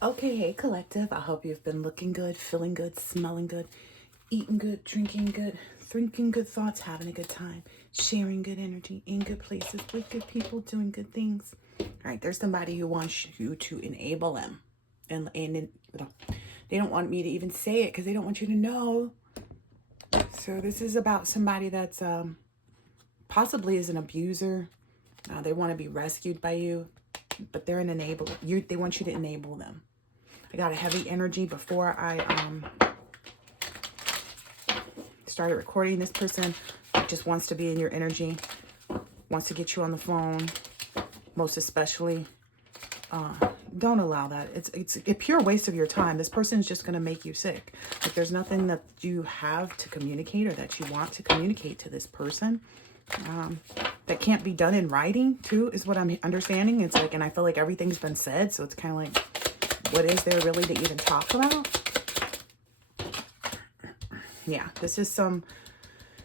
Okay, hey collective. I hope you've been looking good, feeling good, smelling good, eating good, drinking good, thinking good thoughts, having a good time, sharing good energy in good places with good people, doing good things. All right, there's somebody who wants you to enable them. And they don't want me to even say it because they don't want you to know. So this is about somebody that's possibly is an abuser. They want to be rescued by you, but they're an enabler. They want you to enable them. I got a heavy energy before I started recording. This person just wants to be in your energy, wants to get you on the phone, most especially. Don't allow that. It's a pure waste of your time. This person is just going to make you sick. Like there's nothing that you have to communicate or that you want to communicate to this person. That can't be done in writing too, is what I'm understanding. It's like, and I feel like everything's been said. So it's kind of like, what is there really to even talk about? Yeah, this is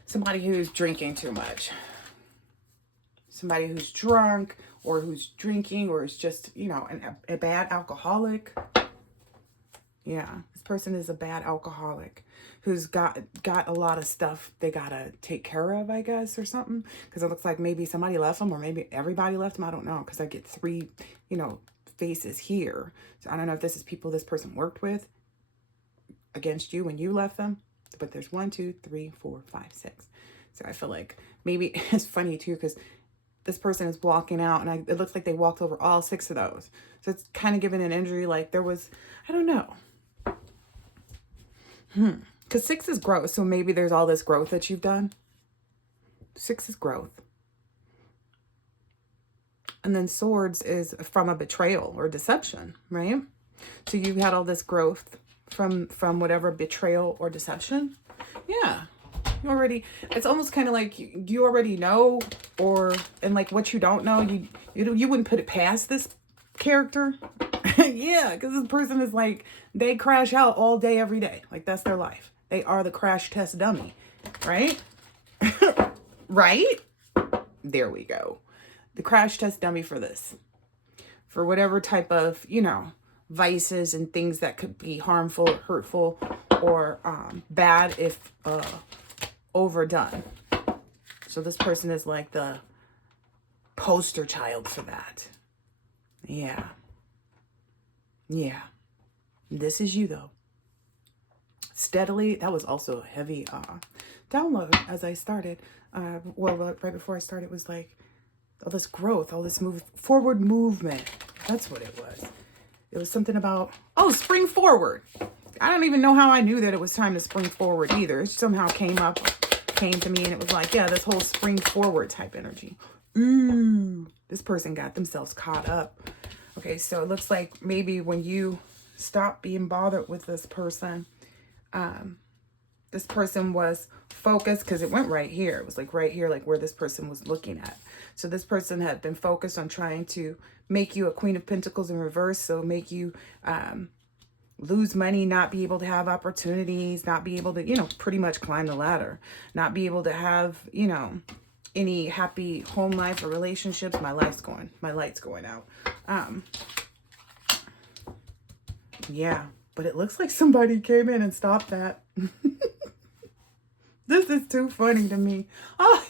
somebody who's drinking too much. Somebody who's drunk or who's drinking or is just, a bad alcoholic. Yeah, this person is a bad alcoholic who's got a lot of stuff they gotta take care of, I guess, or something. Because it looks like maybe somebody left them or maybe everybody left them. I don't know, because I get three, faces here. So I don't know if this is people this person worked with against you when you left them. But there's 1, 2, 3, 4, 5, 6. So I feel like maybe it's funny too because this person is walking out and it looks like they walked over all 6 of those. So it's kind of giving an injury like there was, I don't know. Because 6 is growth. So maybe there's all this growth that you've done. 6 is growth. And then swords is from a betrayal or deception, right? So you've had all this growth from whatever betrayal or deception. Yeah. You already, it's almost kind of like you already know, and like what you don't know, you wouldn't put it past this character. Yeah, because this person is like, they crash out all day, every day. Like that's their life. They are the crash test dummy, right? Right? There we go. The crash test dummy for this. For whatever type of, vices and things that could be harmful or hurtful or bad if overdone. So this person is like the poster child for that. Yeah. Yeah. This is you though. Steadily, that was also a heavy download as I started. Right before I started was like all this growth, all this forward movement. That's what it was. It was something about, spring forward. I don't even know how I knew that it was time to spring forward either. It somehow came to me and it was like, yeah, this whole spring forward type energy. Ooh, this person got themselves caught up. Okay, so it looks like maybe when you stop being bothered with this person was focused because it went right here. It was like right here, like where this person was looking at. So this person had been focused on trying to make you a Queen of Pentacles in reverse. So make you lose money, not be able to have opportunities, not be able to, pretty much climb the ladder, not be able to have, any happy home life or relationships. My light's going out. Yeah, but it looks like somebody came in and stopped that. This is too funny to me. Oh,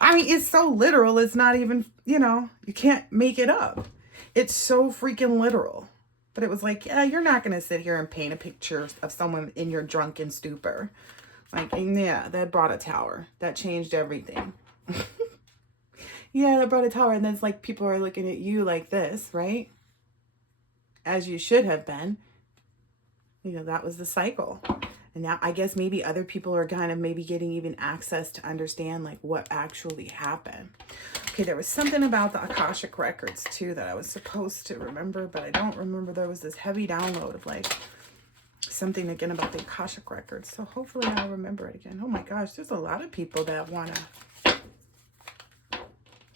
I mean, it's so literal. It's not even, you can't make it up. It's so freaking literal. But it was like, yeah, you're not going to sit here and paint a picture of someone in your drunken stupor. Like, yeah, that brought a tower. That changed everything. Yeah, that brought a tower. And then it's like people are looking at you like this, right? As you should have been. That was the cycle. And now I guess maybe other people are kind of maybe getting even access to understand like what actually happened. Okay, there was something about the Akashic Records too that I was supposed to remember, but I don't remember. There was this heavy download of like something again about the Akashic Records. So hopefully I'll remember it again. Oh my gosh, there's a lot of people that want to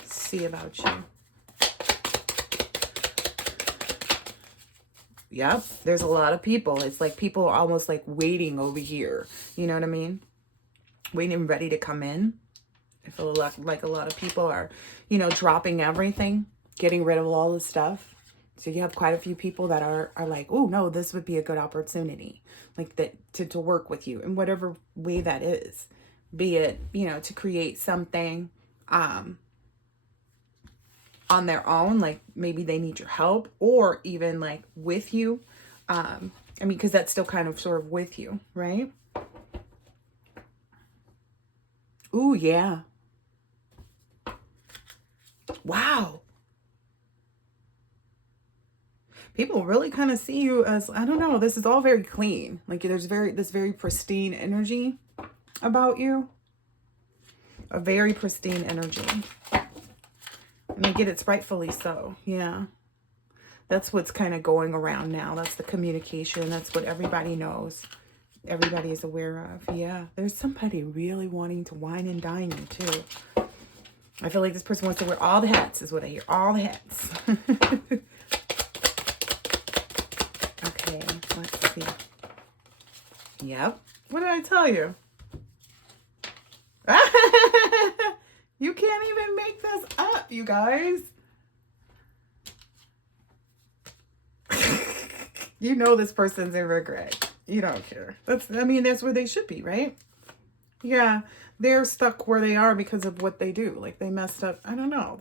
see about you. Yep, there's a lot of people. It's like people are almost like waiting over here. You know what I mean? Waiting and ready to come in. I feel like a lot of people are, dropping everything, getting rid of all the stuff. So you have quite a few people that are like, oh no, this would be a good opportunity, like that to work with you in whatever way that is, be it, you know, to create something on their own, like maybe they need your help, or even like with you. I mean, because that's still kind of sort of with you, right? Ooh, yeah. Wow. People really kind of see you as, I don't know, this is all very clean. Like there's this very pristine energy about you. A very pristine energy. And I get it's rightfully so. Yeah. That's what's kind of going around now. That's the communication. That's what everybody knows. Everybody is aware of. Yeah. There's somebody really wanting to wine and dine you too. I feel like this person wants to wear all the hats is what I hear. All the hats. Okay. Let's see. Yep. What did I tell you? You can't even make this up, you guys. You know this person's in regret. You don't care. I mean, that's where they should be, right? Yeah, they're stuck where they are because of what they do. Like they messed up. I don't know.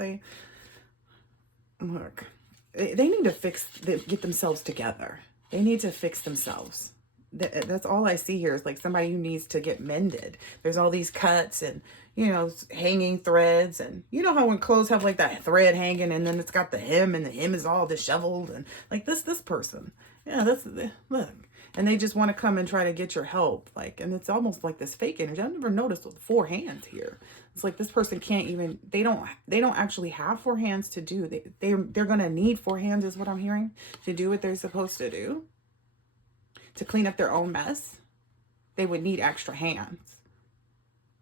Look, they need to get themselves together. They need to fix themselves. That's all I see here is like somebody who needs to get mended. There's all these cuts and, you know, hanging threads. And you know how when clothes have like that thread hanging and then it's got the hem and the hem is all disheveled and like this person. Yeah, look. And they just want to come and try to get your help. Like, and it's almost like this fake energy. I've never noticed with 4 hands here. It's like this person can't even, they don't actually have 4 hands to do. They're going to need 4 hands is what I'm hearing to do what they're supposed to do. To clean up their own mess, they would need extra hands.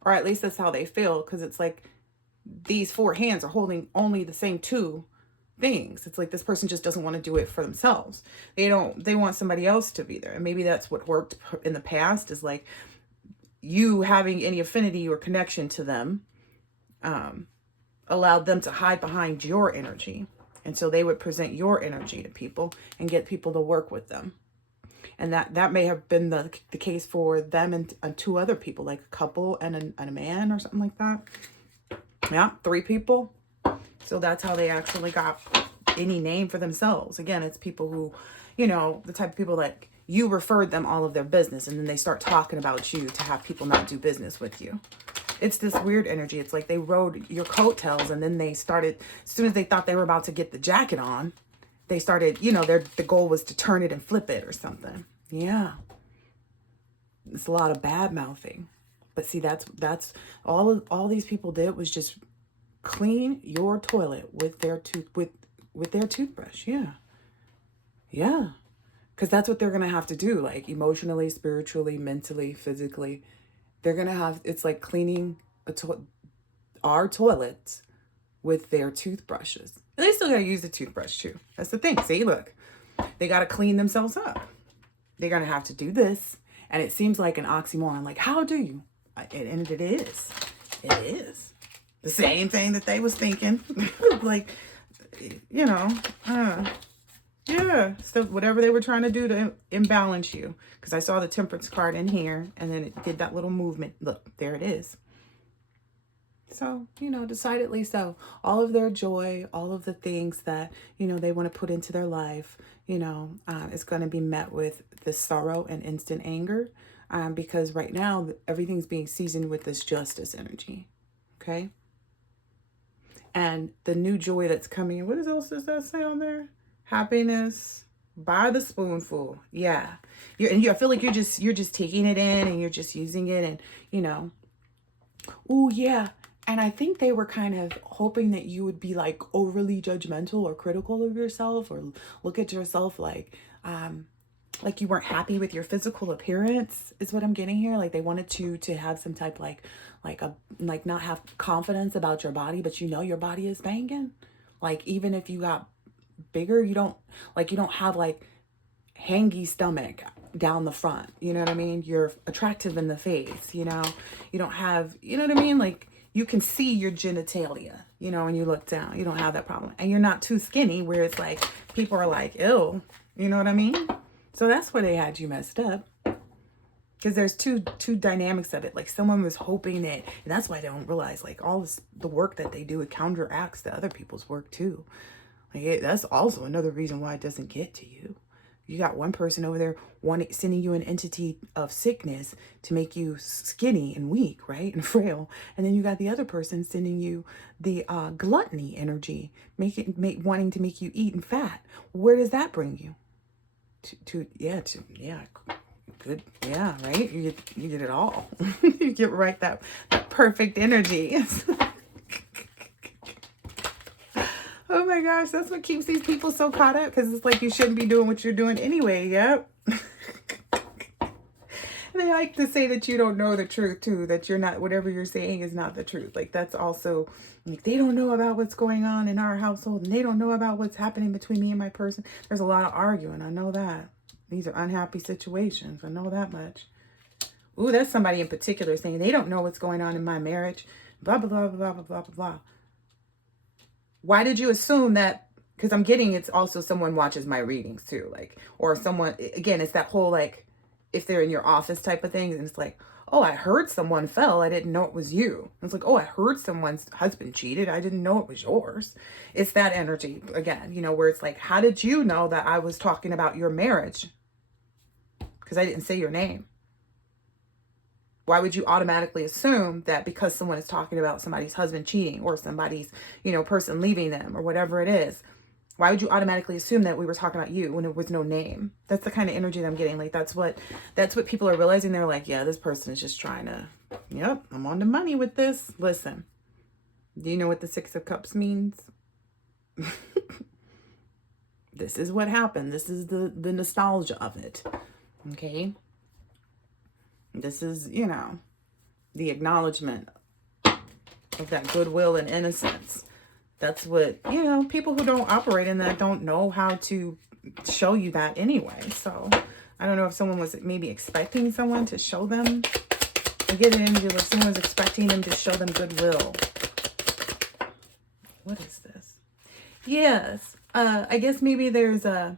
Or at least that's how they feel, because it's like these 4 hands are holding only the same 2 things. It's like this person just doesn't want to do it for themselves. They want somebody else to be there. And maybe that's what worked in the past, is like you having any affinity or connection to them allowed them to hide behind your energy. And so they would present your energy to people and get people to work with them. And that may have been the case for them and 2 other people, like a couple and a man or something like that. Yeah, 3 people. So that's how they actually got any name for themselves. Again, it's people who, you know, the type of people that you referred them all of their business and then they start talking about you to have people not do business with you. It's this weird energy. It's like they rode your coattails and then they started, as soon as they thought they were about to get the jacket on, they started, you know, the goal was to turn it and flip it or something. Yeah. It's a lot of bad mouthing. But see, that's all these people did was just clean your toilet with their toothbrush. Yeah. Yeah. Because that's what they're going to have to do, like emotionally, spiritually, mentally, physically. They're going to have, it's like cleaning our toilets with their toothbrushes. And they still got to use the toothbrush too. That's the thing. See, look, they got to clean themselves up. They're going to have to do this. And it seems like an oxymoron. Like, how do you? And it is. It is. The same thing that they was thinking. Like, you know, yeah. So whatever they were trying to do to imbalance you. Because I saw the temperance card in here. And then it did that little movement. Look, there it is. So, you know, decidedly so. All of their joy, all of the things that, you know, they want to put into their life, you know, is going to be met with this sorrow and instant anger. Because right now, everything's being seasoned with this justice energy. Okay? And the new joy that's coming in, what else does that say on there? Happiness by the spoonful. Yeah. I feel like you're just taking it in and you're just using it and, you know. Oh, yeah. And I think they were kind of hoping that you would be like overly judgmental or critical of yourself, or look at yourself like you weren't happy with your physical appearance is what I'm getting here. Like they wanted you to have some type like not have confidence about your body, but you know your body is banging. Like even if you got bigger, you don't have like hangy stomach down the front. You know what I mean? You're attractive in the face, you know? You don't have, you know what I mean? Like you can see your genitalia, you know, when you look down. You don't have that problem. And you're not too skinny where it's like, people are like, ew. You know what I mean? So that's where they had you messed up. Because there's two dynamics of it. Like someone was hoping that, and that's why they don't realize like all this, the work that they do, it counteracts the other people's work too. Like that's also another reason why it doesn't get to you. You got one person over there sending you an entity of sickness to make you skinny and weak, right? And frail. And then you got the other person sending you the gluttony energy, wanting to make you eat and fat. Where does that bring you? Good. Yeah, right? You get it all. You get right that perfect energy. Oh my gosh, that's what keeps these people so caught up, because it's like you shouldn't be doing what you're doing anyway. Yep. They like to say that you don't know the truth too, that you're not, whatever you're saying is not the truth. Like that's also, like they don't know about what's going on in our household, and they don't know about what's happening between me and my person. There's a lot of arguing. I know that. These are unhappy situations. I know that much. Ooh, that's somebody in particular saying they don't know what's going on in my marriage. Blah, blah, blah, blah, blah, blah, blah, blah. Why did you assume that? Because I'm getting it's also someone watches my readings too. Like, or someone, again, it's that whole like, if they're in your office type of thing, and it's like, oh, I heard someone fell. I didn't know it was you. It's like, oh, I heard someone's husband cheated. I didn't know it was yours. It's that energy again, you know, where it's like, how did you know that I was talking about your marriage? Because I didn't say your name. Why would you automatically assume that because someone is talking about somebody's husband cheating or somebody's, you know, person leaving them or whatever it is? Why would you automatically assume that we were talking about you when there was no name? That's the kind of energy that I'm getting. Like that's what people are realizing. They're like, yeah, this person is just trying to, yep, I'm on the money with this. Listen, do you know what the Six of Cups means? This is what happened. This is the nostalgia of it. Okay. This is, you know, the acknowledgement of that goodwill and innocence. That's what, you know, people who don't operate in that don't know how to show you that anyway. So I don't know if someone was maybe expecting someone to show them. I get an energy like someone's expecting them to show them goodwill. What is this? Yes. I guess maybe there's a,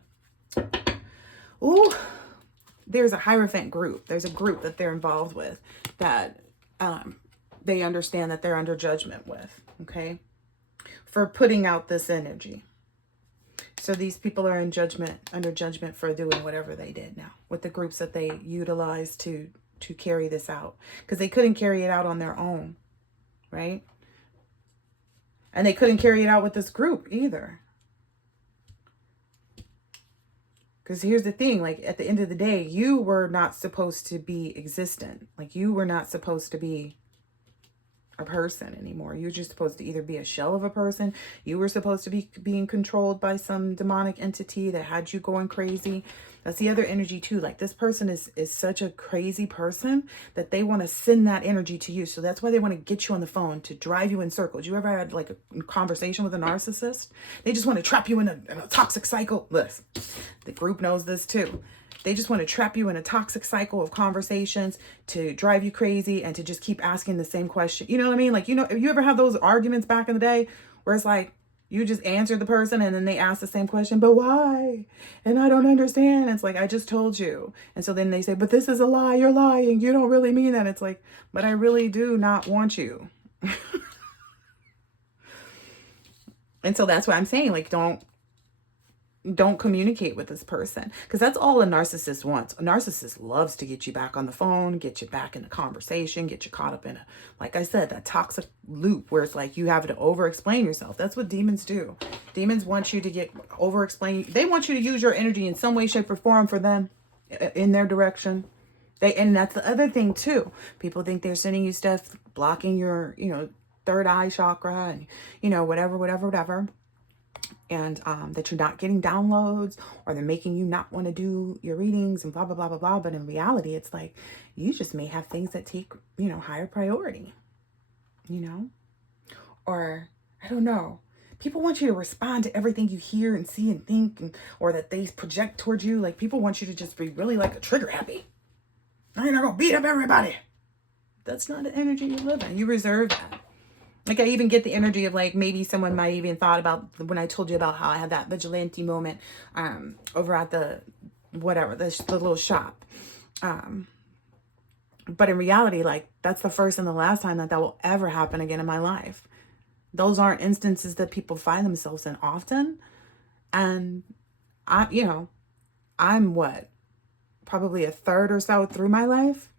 there's a Hierophant group. There's a group that they're involved with that they understand that they're under judgment with, okay, for putting out this energy. So these people are in judgment, under judgment for doing whatever they did now with the groups that they utilized to carry this out, because they couldn't carry it out on their own, right? And they couldn't carry it out with this group either. Because here's the thing, like at the end of the day, you were not supposed to be existent. Like you were not supposed to be a person anymore. You're just supposed to either be a shell of a person. You were supposed to be being controlled by some demonic entity that had you going crazy. That's the other energy too. Like this person is such a crazy person that they want to send that energy to you. So that's why they want to get you on the phone to drive you in circles. You ever had like a conversation with a narcissist? They just want to trap you in a toxic cycle. Listen, the group knows this too. They just want to trap you in a toxic cycle of conversations to drive you crazy and to just keep asking the same question. You know what I mean? Like, you know, you ever have those arguments back in the day where it's like, you just answer the person and then they ask the same question, but why? And I don't understand. It's like, I just told you. And so then they say, but this is a lie. You're lying. You don't really mean that. It's like, but I really do not want you. And so that's why I'm saying, like, don't communicate with this person, because that's all a narcissist wants. A narcissist loves to get you back on the phone, get you back in the conversation, get you caught up in a, like I said, that toxic loop where it's like you have to over explain yourself. That's what demons do. Demons want you to get over explain. They want you to use your energy in some way, shape, or form for them in their direction. And that's the other thing too. People think they're sending you stuff, blocking your, you know, third eye chakra and, you know, whatever. And that you're not getting downloads, or they're making you not want to do your readings and blah, blah, blah, blah, blah. But in reality, it's like, you just may have things that take, you know, higher priority, you know, or I don't know. People want you to respond to everything you hear and see and think, or that they project towards you. Like people want you to just be really like a trigger happy. I'm not going to beat up everybody. That's not the energy you live in. You reserve that. Like, I even get the energy of, like, maybe someone might even thought about when I told you about how I had that vigilante moment over at the, whatever, the little shop. But in reality, like, that's the first and the last time that will ever happen again in my life. Those aren't instances that people find themselves in often. And I'm what? Probably a third or so through my life,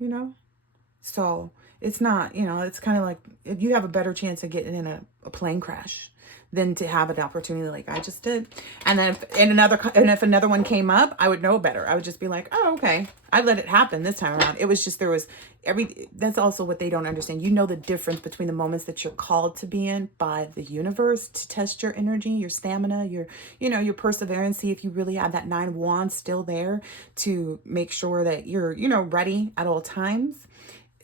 So it's not, it's kind of like if you have a better chance of getting in a plane crash than to have an opportunity like I just did. And then if another one came up, I would know better. I would just be like, oh, okay. I let it happen this time around. It was just, that's also what they don't understand. You know the difference between the moments that you're called to be in by the universe to test your energy, your stamina, your perseverance. See if you really have that 9 of Wands still there to make sure that you're, ready at all times.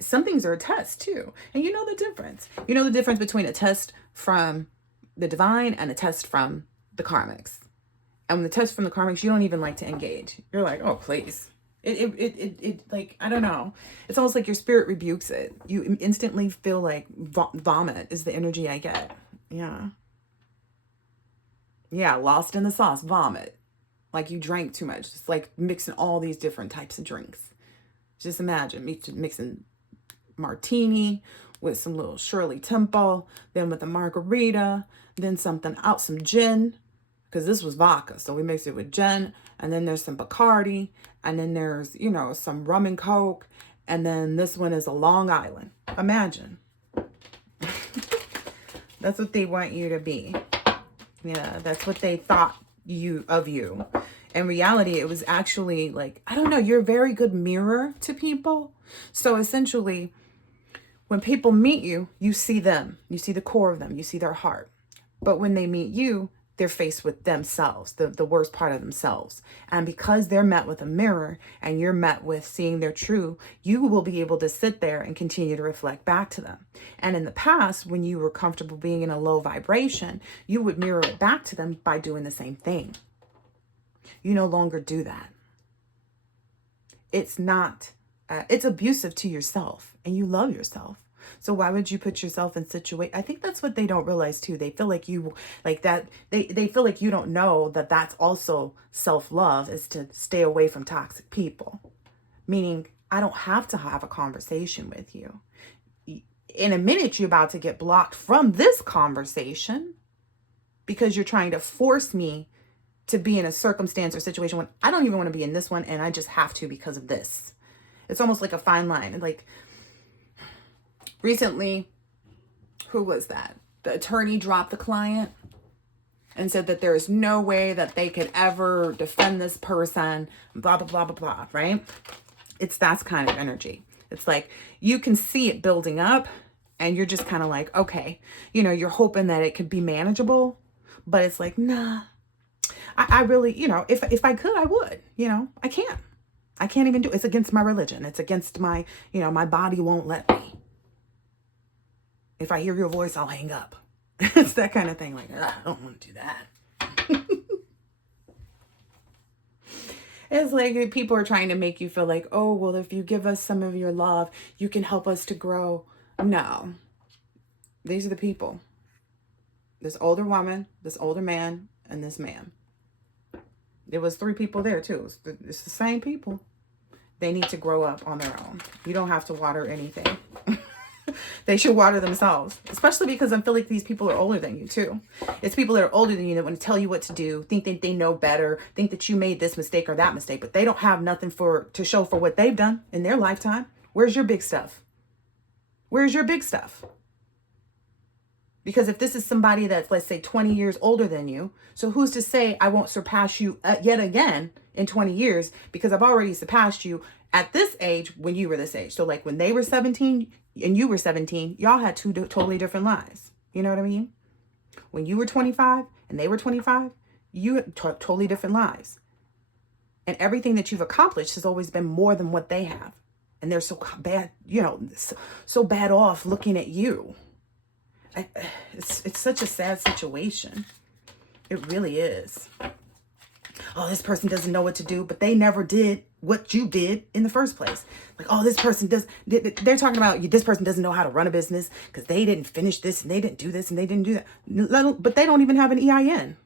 Some things are a test too. And you know the difference. You know the difference between a test from the divine and a test from the karmics. And when the test from the karmics, you don't even like to engage. You're like, oh, please. It like, I don't know. It's almost like your spirit rebukes it. You instantly feel like vomit is the energy I get. Yeah. Yeah, lost in the sauce, vomit. Like you drank too much. It's like mixing all these different types of drinks. Just imagine mixing martini with some little Shirley Temple, then with a margarita, then something out, some gin, because this was vodka. So we mixed it with gin, and then there's some Bacardi, and then there's, some rum and Coke, and then this one is a Long Island. Imagine. That's what they want you to be. Yeah, that's what they thought of you. In reality, it was actually like, I don't know, you're a very good mirror to people. So essentially, when people meet you, you see them. You see the core of them. You see their heart. But when they meet you, they're faced with themselves, the worst part of themselves. And because they're met with a mirror and you're met with seeing their true, you will be able to sit there and continue to reflect back to them. And in the past, when you were comfortable being in a low vibration, you would mirror it back to them by doing the same thing. You no longer do that. It's not, it's abusive to yourself, and you love yourself. So why would you put yourself in situation? I think that's what they don't realize too. They feel like you, like that. They feel like you don't know that that's also self-love, is to stay away from toxic people. Meaning, I don't have to have a conversation with you. In a minute, you're about to get blocked from this conversation because you're trying to force me to be in a circumstance or situation when I don't even want to be in this one, and I just have to because of this. It's almost like a fine line. Like recently, who was that? The attorney dropped the client and said that there is no way that they could ever defend this person, blah, blah, blah, blah, blah, right? That's kind of energy. It's like you can see it building up and you're just kind of like, okay, you're hoping that it could be manageable, but it's like, nah. I really, if I could, I would, I can't. I can't even do it. It's against my religion. It's against my, my body won't let me. If I hear your voice, I'll hang up. It's that kind of thing. Like, I don't want to do that. It's like people are trying to make you feel like, oh, well, if you give us some of your love, you can help us to grow. No. These are the people. This older woman, this older man, and this man. There was 3 people there too. It's the same people. They need to grow up on their own. You don't have to water anything. They should water themselves, especially because I feel like these people are older than you too. It's people that are older than you that want to tell you what to do, think that they know better, think that you made this mistake or that mistake, but they don't have nothing to show for what they've done in their lifetime. Where's your big stuff? Where's your big stuff? Because if this is somebody that's, let's say, 20 years older than you, so who's to say I won't surpass you yet again in 20 years because I've already surpassed you at this age when you were this age. So like when they were 17 and you were 17, y'all had 2 totally different lives. You know what I mean? When you were 25 and they were 25, you had totally different lives. And everything that you've accomplished has always been more than what they have. And they're so bad, so bad off looking at you. It's such a sad situation. It really is. Oh, this person doesn't know what to do, but they never did what you did in the first place. Like, oh, this person does, they're talking about this person doesn't know how to run a business because they didn't finish this and they didn't do this and they didn't do that. But they don't even have an EIN.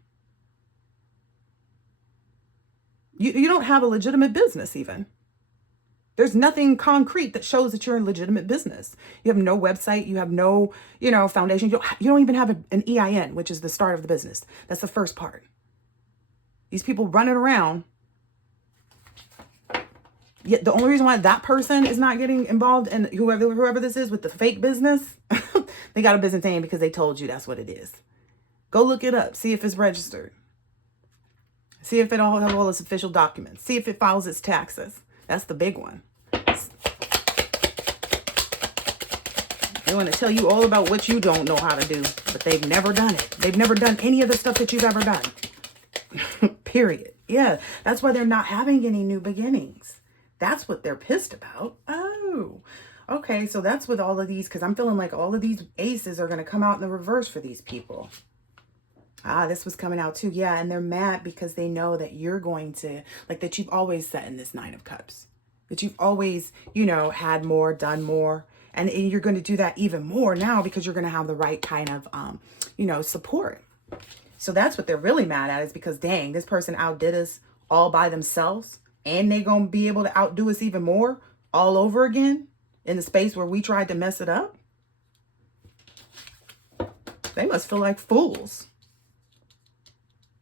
You don't have a legitimate business even. There's nothing concrete that shows that you're a legitimate business. You have no website. You have no, foundation. You don't even have an EIN, which is the start of the business. That's the first part. These people running around. Yet the only reason why that person is not getting involved in whoever this is with the fake business, they got a business name because they told you that's what it is. Go look it up. See if it's registered. See if it all has all its official documents. See if it files its taxes. That's the big one. They want to tell you all about what you don't know how to do, but they've never done it. They've never done any of the stuff that you've ever done. Period. Yeah, that's why they're not having any new beginnings. That's what they're pissed about. Oh, okay. So that's with all of these, because I'm feeling like all of these aces are going to come out in the reverse for these people. This was coming out too. Yeah, and they're mad because they know that you're going to, like, that you've always sat in this Nine of Cups. That you've always, had more, done more. And you're going to do that even more now because you're going to have the right kind of, support. So that's what they're really mad at, is because, dang, this person outdid us all by themselves. And they're going to be able to outdo us even more all over again in the space where we tried to mess it up. They must feel like fools.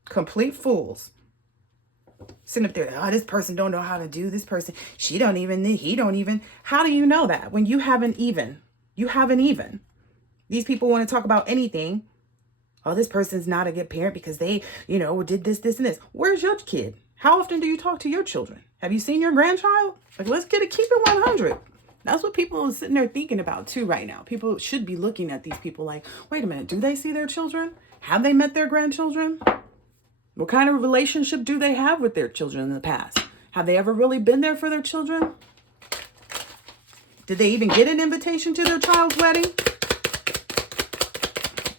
Complete fools. Sitting up there, oh, this person don't know how to do this person. He don't even. How do you know that? When you haven't even. These people want to talk about anything. Oh, this person's not a good parent because they, did this, and this. Where's your kid? How often do you talk to your children? Have you seen your grandchild? Like, let's keep it 100. That's what people are sitting there thinking about too right now. People should be looking at these people like, wait a minute, do they see their children? Have they met their grandchildren? What kind of relationship do they have with their children in the past? Have they ever really been there for their children? Did they even get an invitation to their child's wedding?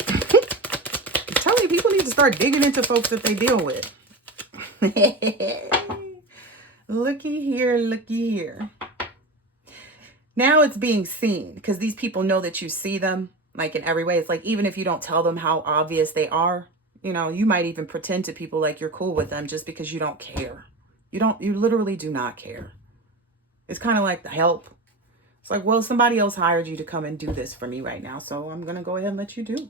I'm telling you, people need to start digging into folks that they deal with. Looky here. Now it's being seen because these people know that you see them, like, in every way. It's like, even if you don't tell them how obvious they are, you might even pretend to people like you're cool with them just because you don't care. You literally do not care. It's kind of like the help. It's like, well, somebody else hired you to come and do this for me right now, so I'm going to go ahead and let you do.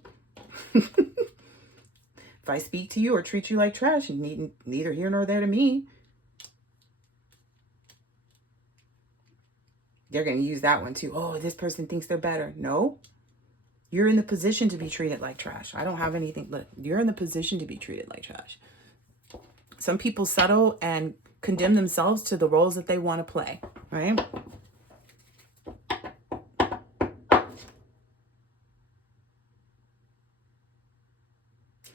If I speak to you or treat you like trash, you need neither here nor there to me. They're going to use that one too. Oh, this person thinks they're better. No. You're in the position to be treated like trash. I don't have anything. Look, you're in the position to be treated like trash. Some people settle and condemn themselves to the roles that they want to play, right?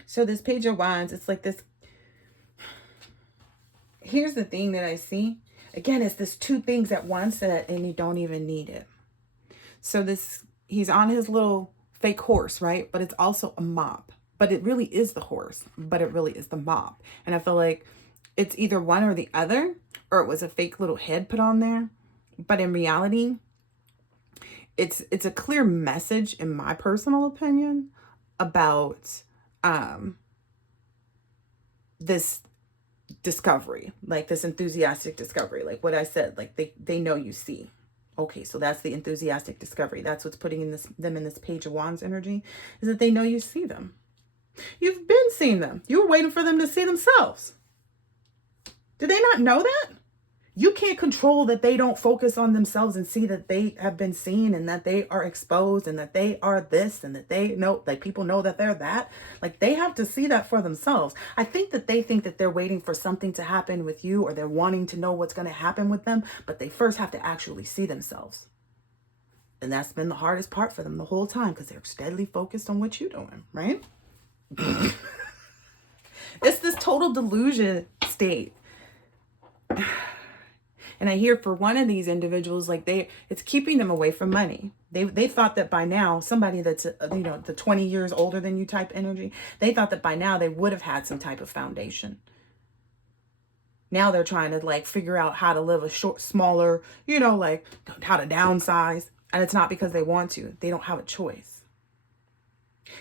So this Page of Wands, it's like this. Here's the thing that I see. Again, it's this two things at once and you don't even need it. So he's on his little fake horse, right? But it's also a mop. But it really is the horse. But it really is the mop. And I feel like it's either one or the other. Or it was a fake little head put on there. But in reality, it's a clear message, in my personal opinion, about this discovery. Like this enthusiastic discovery. Like what I said. Like they know you see. Okay, so that's the enthusiastic discovery. That's what's putting them in this Page of Wands energy, is that they know you see them. You've been seeing them. You were waiting for them to see themselves. Did they not know that? You can't control that they don't focus on themselves and see that they have been seen and that they are exposed and that they are this and that they know, like, people know that they're that. Like, they have to see that for themselves. I think that they think that they're waiting for something to happen with you, or they're wanting to know what's going to happen with them, but they first have to actually see themselves. And that's been the hardest part for them the whole time, because they're steadily focused on what you're doing, right? It's this total delusion state. And I hear for one of these individuals, like it's keeping them away from money. They thought that by now, somebody that's, the 20 years older than you type energy, they thought that by now they would have had some type of foundation. Now they're trying to like figure out how to live a smaller, you know, like how to downsize. And it's not because they want to. They don't have a choice.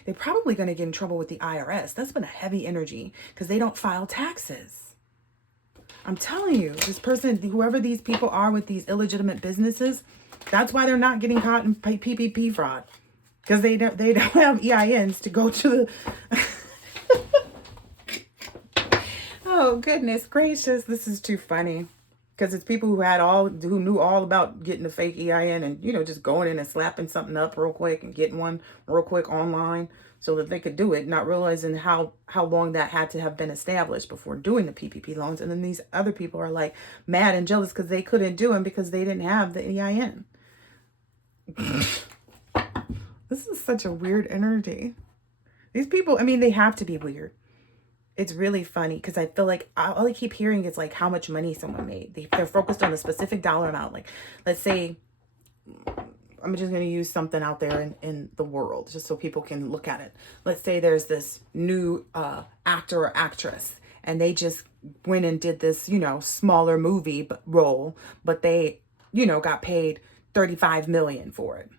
They're probably going to get in trouble with the IRS. That's been a heavy energy because they don't file taxes. I'm telling you, this person, whoever these people are with these illegitimate businesses, that's why they're not getting caught in PPP fraud. Because they don't have EINs to go to the... Oh, goodness gracious. This is too funny. Because it's people who knew all about getting a fake EIN and, you know, just going in and slapping something up real quick and getting one real quick online so that they could do it, not realizing how long that had to have been established before doing the PPP loans. And then these other people are like mad and jealous because they couldn't do them because they didn't have the EIN. This is such a weird energy. These people, I mean, they have to be weird. It's really funny because I feel like all I keep hearing is like how much money someone made. They're focused on a specific dollar amount. Like, let's say, I'm just going to use something out there in the world just so people can look at it. Let's say there's this new actor or actress and they just went and did this, you know, smaller movie role, but they, you know, got paid $35 million for it.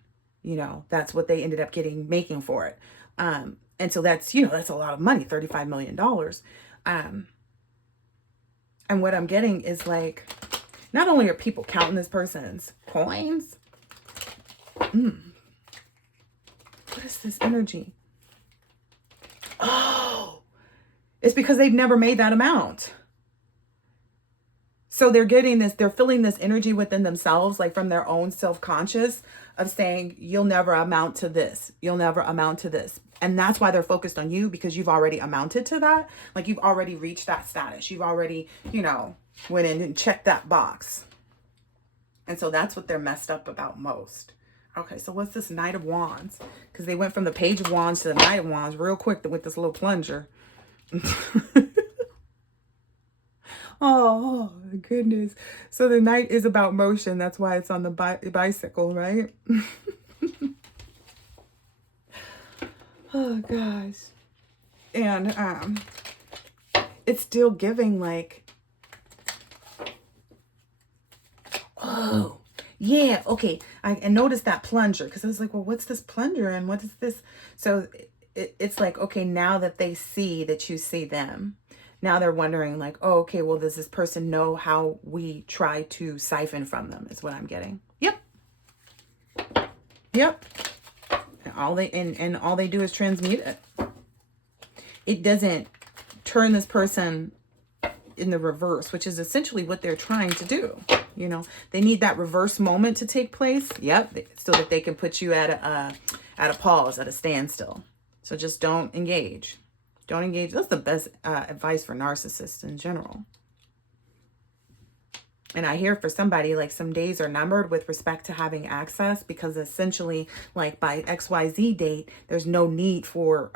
You know, that's what they ended up making for it. And so that's, you know, that's a lot of money, $35 million. And what I'm getting is like, not only are people counting this person's coins. What is this energy? Oh, it's because they've never made that amount. So they're getting this, they're feeling this energy within themselves, like from their own self-conscious of saying, you'll never amount to this. You'll never amount to this. And that's why they're focused on you, because you've already amounted to that. Like you've already reached that status. You've already, you know, went in and checked that box. And so that's what they're messed up about most. Okay, so what's this Knight of Wands? Because they went from the Page of Wands to the Knight of Wands real quick with this little plunger. Oh, goodness. So the Knight is about motion. That's why it's on the bicycle, right? Oh, gosh. And it's still giving like, oh, yeah, okay. I noticed that plunger because I was like, well, what's this plunger and what is this? So it's like, okay, now that they see that you see them, now they're wondering like, oh, okay, well, does this person know how we try to siphon from them is what I'm getting. Yep. Yep. And all they do is transmute it. It doesn't turn this person in the reverse, which is essentially what they're trying to do. You know, they need that reverse moment to take place. Yep. So that they can put you at a pause, at a standstill. So just don't engage. Don't engage. That's the best advice for narcissists in general. And I hear for somebody, like some days are numbered with respect to having access, because essentially like by XYZ date, there's no need for,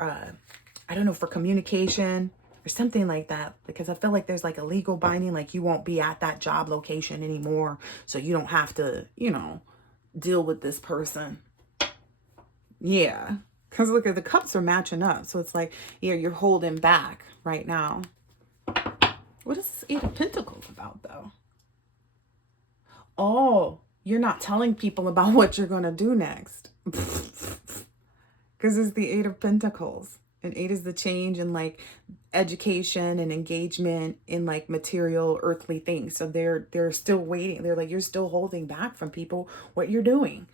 I don't know, for communication or something like that. Because I feel like there's like a legal binding, like you won't be at that job location anymore. So you don't have to, you know, deal with this person. Yeah. Because look, the cups are matching up. So it's like, yeah, you're holding back right now. What is this Eight of Pentacles about though? Oh, you're not telling people about what you're going to do next. Because it's the Eight of Pentacles. And 8 is the change in like education and engagement in like material earthly things. So they're still waiting. They're like, you're still holding back from people what you're doing.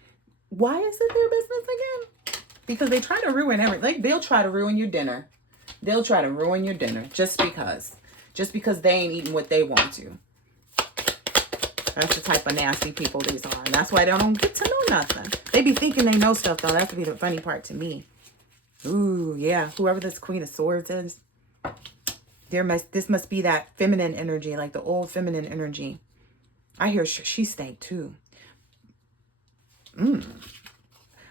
Why is it their business again? Because they try to ruin everything. Like they'll try to ruin your dinner. They'll try to ruin your dinner just because. Just because they ain't eating what they want to. That's the type of nasty people these are. And that's why they don't get to know nothing. They be thinking they know stuff, though. That's be the funny part to me. Ooh, yeah. Whoever this Queen of Swords is, this must be that feminine energy, like the old feminine energy. I hear she stank, too.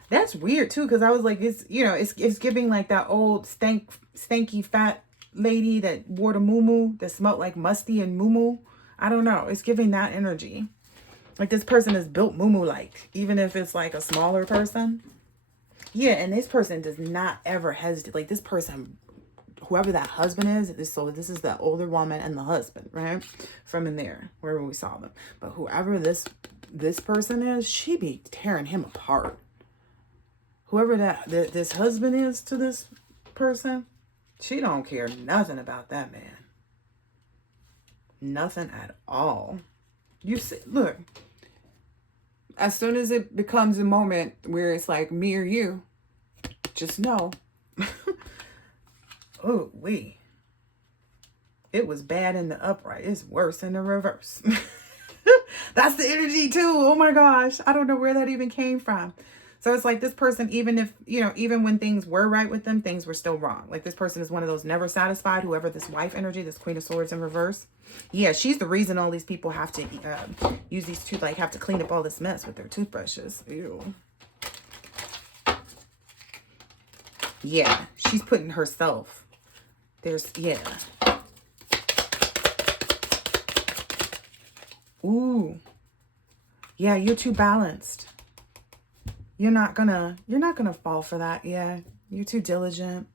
That's weird, too, because I was like, it's, you know, it's giving like that old stanky fat lady that wore the muumuu, that smelled like musty and muumuu. I don't know. It's giving that energy. Like this person is built muumuu-like, even if it's like a smaller person. Yeah, and this person does not ever hesitate. Like this person whoever that husband is, so this is the older woman and the husband, right? From in there, wherever we saw them. But whoever this person is, she be tearing him apart. Whoever this husband is to this person, she don't care nothing about that man. Nothing at all. You see, look, as soon as it becomes a moment where it's like me or you, just know, oh, it was bad in the upright. It's worse in the reverse. That's the energy too. Oh my gosh. I don't know where that even came from. So it's like this person, even if, even when things were right with them, things were still wrong. Like this person is one of those never satisfied, whoever this wife energy, this Queen of Swords in reverse. Yeah, she's the reason all these people have to use these have to clean up all this mess with their toothbrushes. Ew. Yeah, she's putting herself. Yeah. Ooh. Yeah, you're too balanced. You're not gonna fall for that. Yeah, you're too diligent.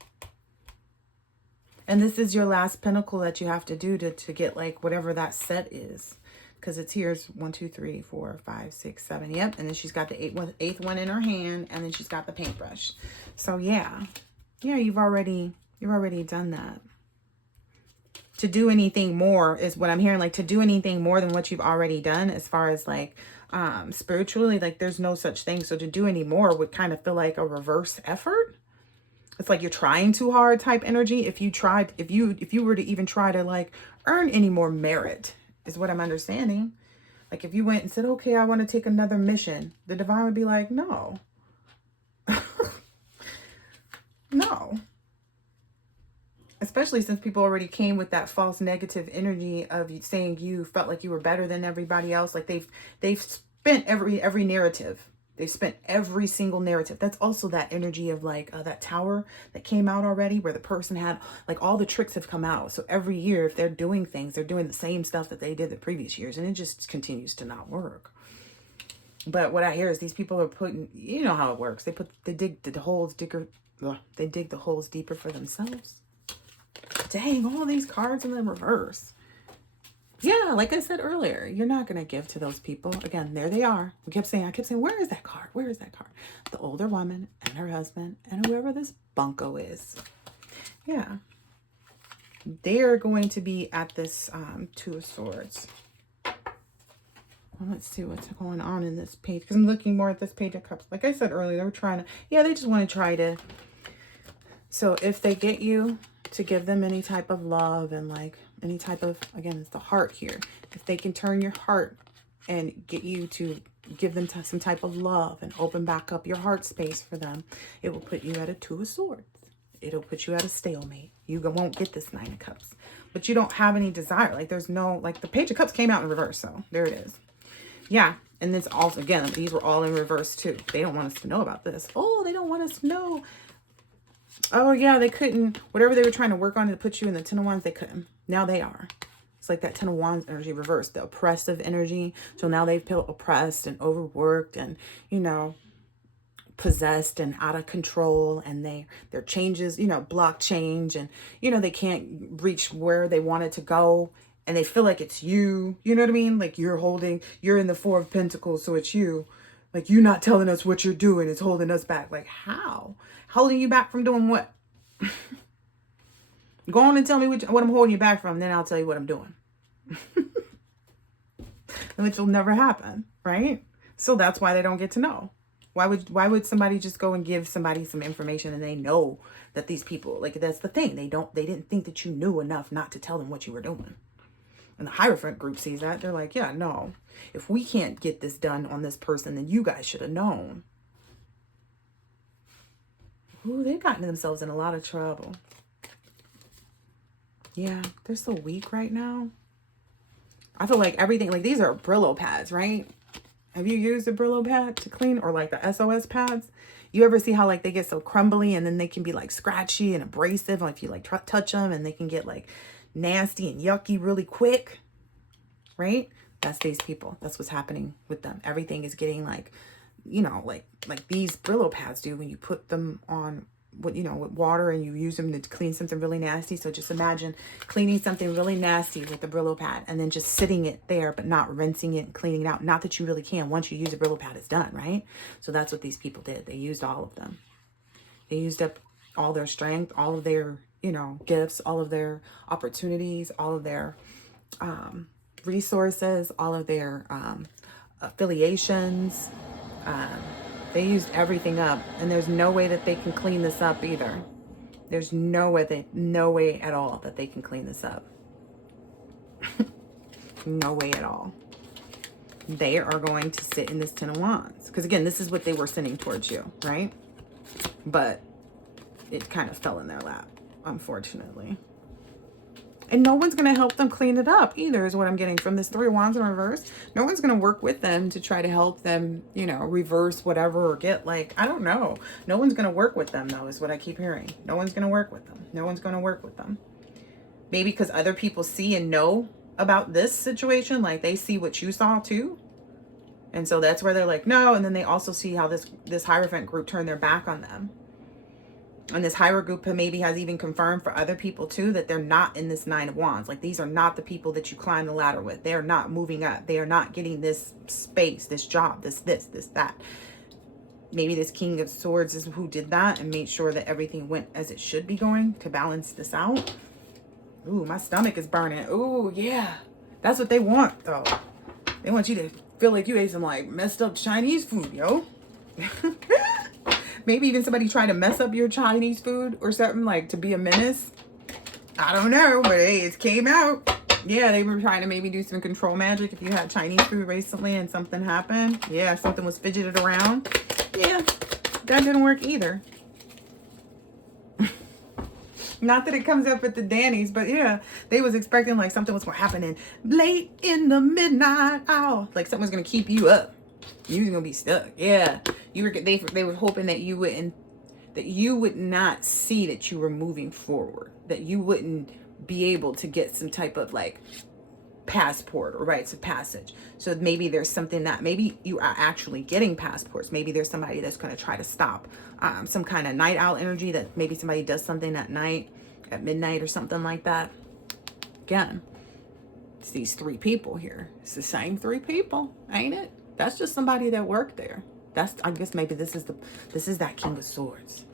And this is your last pinnacle that you have to do to get like whatever that set is. Because it's here's 1, 2, 3, 4, 5, 6, 7. Yep. And then she's got the eighth one in her hand. And then she's got the paintbrush. So yeah. Yeah, you've already done that. To do anything more is what I'm hearing. Like to do anything more than what you've already done as far as like spiritually, like there's no such thing. So to do any more would kind of feel like a reverse effort. It's like you're trying too hard type energy. If you were to even try to like earn any more merit is what I'm understanding. Like if you went and said, okay, I want to take another mission, the divine would be like, no. No. Especially since people already came with that false negative energy of saying you felt like you were better than everybody else. Like they've spent every narrative. They've spent every single narrative. That's also that energy of like that tower that came out already where the person had like all the tricks have come out. So every year, if they're doing things, they're doing the same stuff that they did the previous years. And it just continues to not work. But what I hear is these people are putting, you know how it works. They dig the holes deeper for themselves. Dang, all these cards in the reverse. Yeah, like I said earlier, you're not going to give to those people. Again, there they are. I kept saying, where is that card? Where is that card? The older woman and her husband and whoever this bunko is. Yeah. They're going to be at this 2 of Swords. Well, let's see what's going on in this page. Because I'm looking more at this Page of Cups. Like I said earlier, they were trying to, they just want to try to. So if they get you to give them any type of love and like any type of, again, it's the heart here. If they can turn your heart and get you to give them some type of love and open back up your heart space for them, it will put you at a 2 of Swords. It'll put you at a stalemate. You won't get this 9 of Cups. But you don't have any desire. Like there's no, like the Page of Cups came out in reverse. So there it is. Yeah. And this also, again, these were all in reverse too. They don't want us to know about this. Oh, they don't want us to know. Oh, yeah, they couldn't. Whatever they were trying to work on to put you in the 10 of Wands, they couldn't. Now they are. It's like that 10 of Wands energy reversed, the oppressive energy. So now they feel oppressed and overworked and, possessed and out of control. And their changes, block change. And, they can't reach where they wanted to go. And they feel like it's you. You know what I mean? Like you're in the 4 of Pentacles, so it's you. Like you're not telling us what you're doing. It's holding us back. Like how? Holding you back from doing what? Go on and tell me what I'm holding you back from. Then I'll tell you what I'm doing. Which will never happen, right? So that's why they don't get to know. Why would somebody just go and give somebody some information and they know that these people, like that's the thing. They didn't think that you knew enough not to tell them what you were doing. And the Hierophant group sees that. They're like, yeah, no. If we can't get this done on this person, then you guys should have known. Ooh, they've gotten themselves in a lot of trouble. Yeah, they're so weak right now. I feel like everything, like these are Brillo pads, right? Have you used a Brillo pad to clean, or like the SOS pads? You ever see how like they get so crumbly and then they can be like scratchy and abrasive, like if you like touch them, and they can get like nasty and yucky really quick, right? That's these people. That's what's happening with them. Everything is getting like, like these Brillo pads do when you put them on with, you know, with water, and you use them to clean something really nasty. So just imagine cleaning something really nasty with a Brillo pad and then just sitting it there, but not rinsing it and cleaning it out. Not that you really can. Once you use a Brillo pad, it's done, right? So that's what these people did. They used all of them. They used up all their strength, all of their, you know, gifts, all of their opportunities, all of their resources, all of their affiliations. They used everything up, and there's no way that they can clean this up either. There's no way at all that they can clean this up. No way at all. They are going to sit in this Ten of Wands. Because again, this is what they were sending towards you, right? But it kind of fell in their lap, unfortunately. And no one's going to help them clean it up either, is what I'm getting from this Three of Wands in reverse. No one's going to work with them to try to help them, you know, reverse whatever, or get, like, I don't know. No one's going to work with them, though, is what I keep hearing. No one's going to work with them. No one's going to work with them. Maybe because other people see and know about this situation. Like, they see what you saw, too. And so that's where they're like, no. And then they also see how this Hierophant group turned their back on them. And this higher group maybe has even confirmed for other people too that they're not in this Nine of Wands. Like, these are not the people that you climb the ladder with. They are not moving up. They are not getting this space, this job, this, that. Maybe this King of Swords is who did that and made sure that everything went as it should be going to balance this out. Ooh, my stomach is burning. Ooh, yeah. That's what they want, though. They want you to feel like you ate some, like, messed up Chinese food, yo. Maybe even somebody trying to mess up your Chinese food or something, like, to be a menace. I don't know, but hey, it came out. Yeah, they were trying to maybe do some control magic if you had Chinese food recently and something happened. Yeah, something was fidgeted around. Yeah, that didn't work either. Not that it comes up at the Danny's, but yeah, they was expecting like something was going to happen in late in the midnight hour. Like something was going to keep you up. You was going to be stuck. Yeah. They were hoping that you would not see that you were moving forward, that you wouldn't be able to get some type of like passport or rites of passage. So maybe there's something that maybe you are actually getting passports. Maybe there's somebody that's going to try to stop some kind of night owl energy, that maybe somebody does something at night, at midnight or something like that. Again, it's these three people here. It's the same three people, ain't it? That's just somebody that worked there. I guess maybe this is that King of Swords.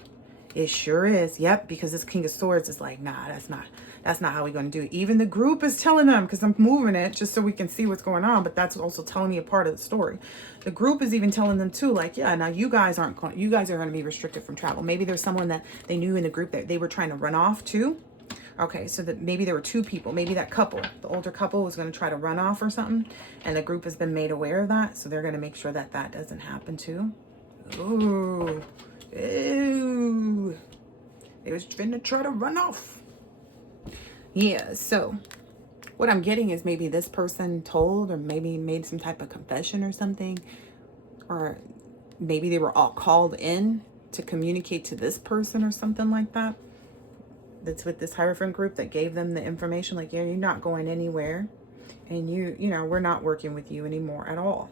It sure is. Yep, because this King of Swords is like, nah, that's not how we're going to do it. Even the group is telling them, because I'm moving it just so we can see what's going on, but that's also telling me a part of the story. The group is even telling them too, like, yeah, now you guys are going to be restricted from travel. Maybe there's someone that they knew in the group that they were trying to run off too. Okay, so that maybe there were two people. Maybe that couple, the older couple, was going to try to run off or something, and the group has been made aware of that, so they're going to make sure that that doesn't happen too. Ooh. Ew. They was trying to run off. Yeah, so what I'm getting is maybe this person told, or maybe made some type of confession or something, or maybe they were all called in to communicate to this person or something like that. That's with this Hierophant group that gave them the information, like, yeah, you're not going anywhere, and you know, we're not working with you anymore at all.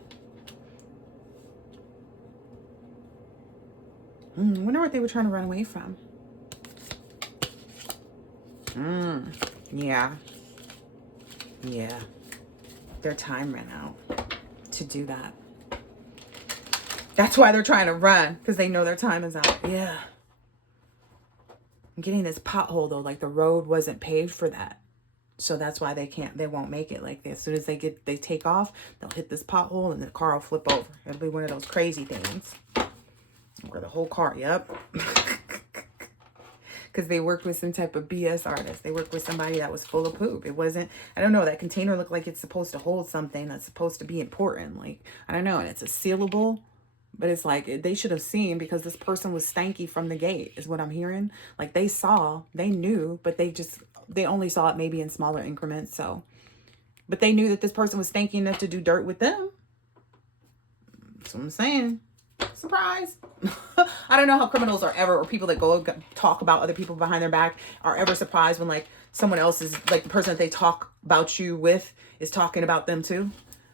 I wonder what they were trying to run away from. Yeah. Yeah. Their time ran out to do that. That's why they're trying to run, because they know their time is out. Yeah. I'm getting this pothole though, like the road wasn't paved for that. So that's why they won't make it. Like, as soon as they take off, they'll hit this pothole and the car will flip over. It'll be one of those crazy things. Or the whole car, yep. Because they worked with some type of BS artist. They worked with somebody that was full of poop. It wasn't, I don't know, that container looked like it's supposed to hold something that's supposed to be important. Like, I don't know, and it's a sealable, but it's like, they should have seen, because this person was stanky from the gate, is what I'm hearing. Like, they saw, they knew, but they only saw it maybe in smaller increments, so. But they knew that this person was stanky enough to do dirt with them. That's what I'm saying. Surprise. I don't know how criminals are ever, or people that go talk about other people behind their back, are ever surprised when like someone else is, like, the person that they talk about you with is talking about them too.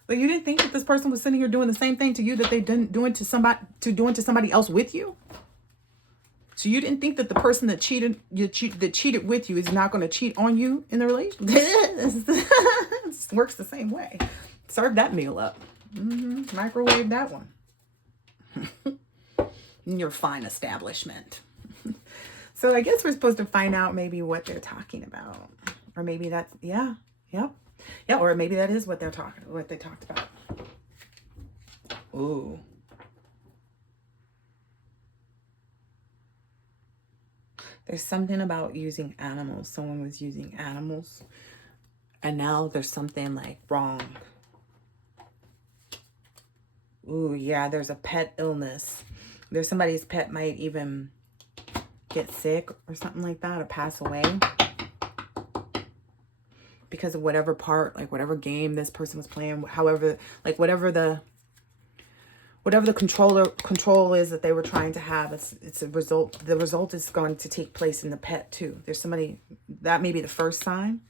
Like, you didn't think that this person was sitting here doing the same thing to you that they didn't doing to somebody else with you? So you didn't think that the person that cheated with you is not going to cheat on you in the relationship? It works the same way. Serve that meal up. Microwave that one. In your fine establishment. So I guess we're supposed to find out maybe what they're talking about. Or maybe that's, yeah, or maybe that is what they talked about. Ooh. There's something about using animals. Someone was using animals. And now there's something like wrong. Ooh, yeah, there's a pet illness. There's somebody's pet might even get sick or something like that, or pass away because of whatever part, like whatever game this person was playing, however, like whatever the control is that they were trying to have, it's a result. The result is going to take place in the pet too. There's somebody, that may be the first sign.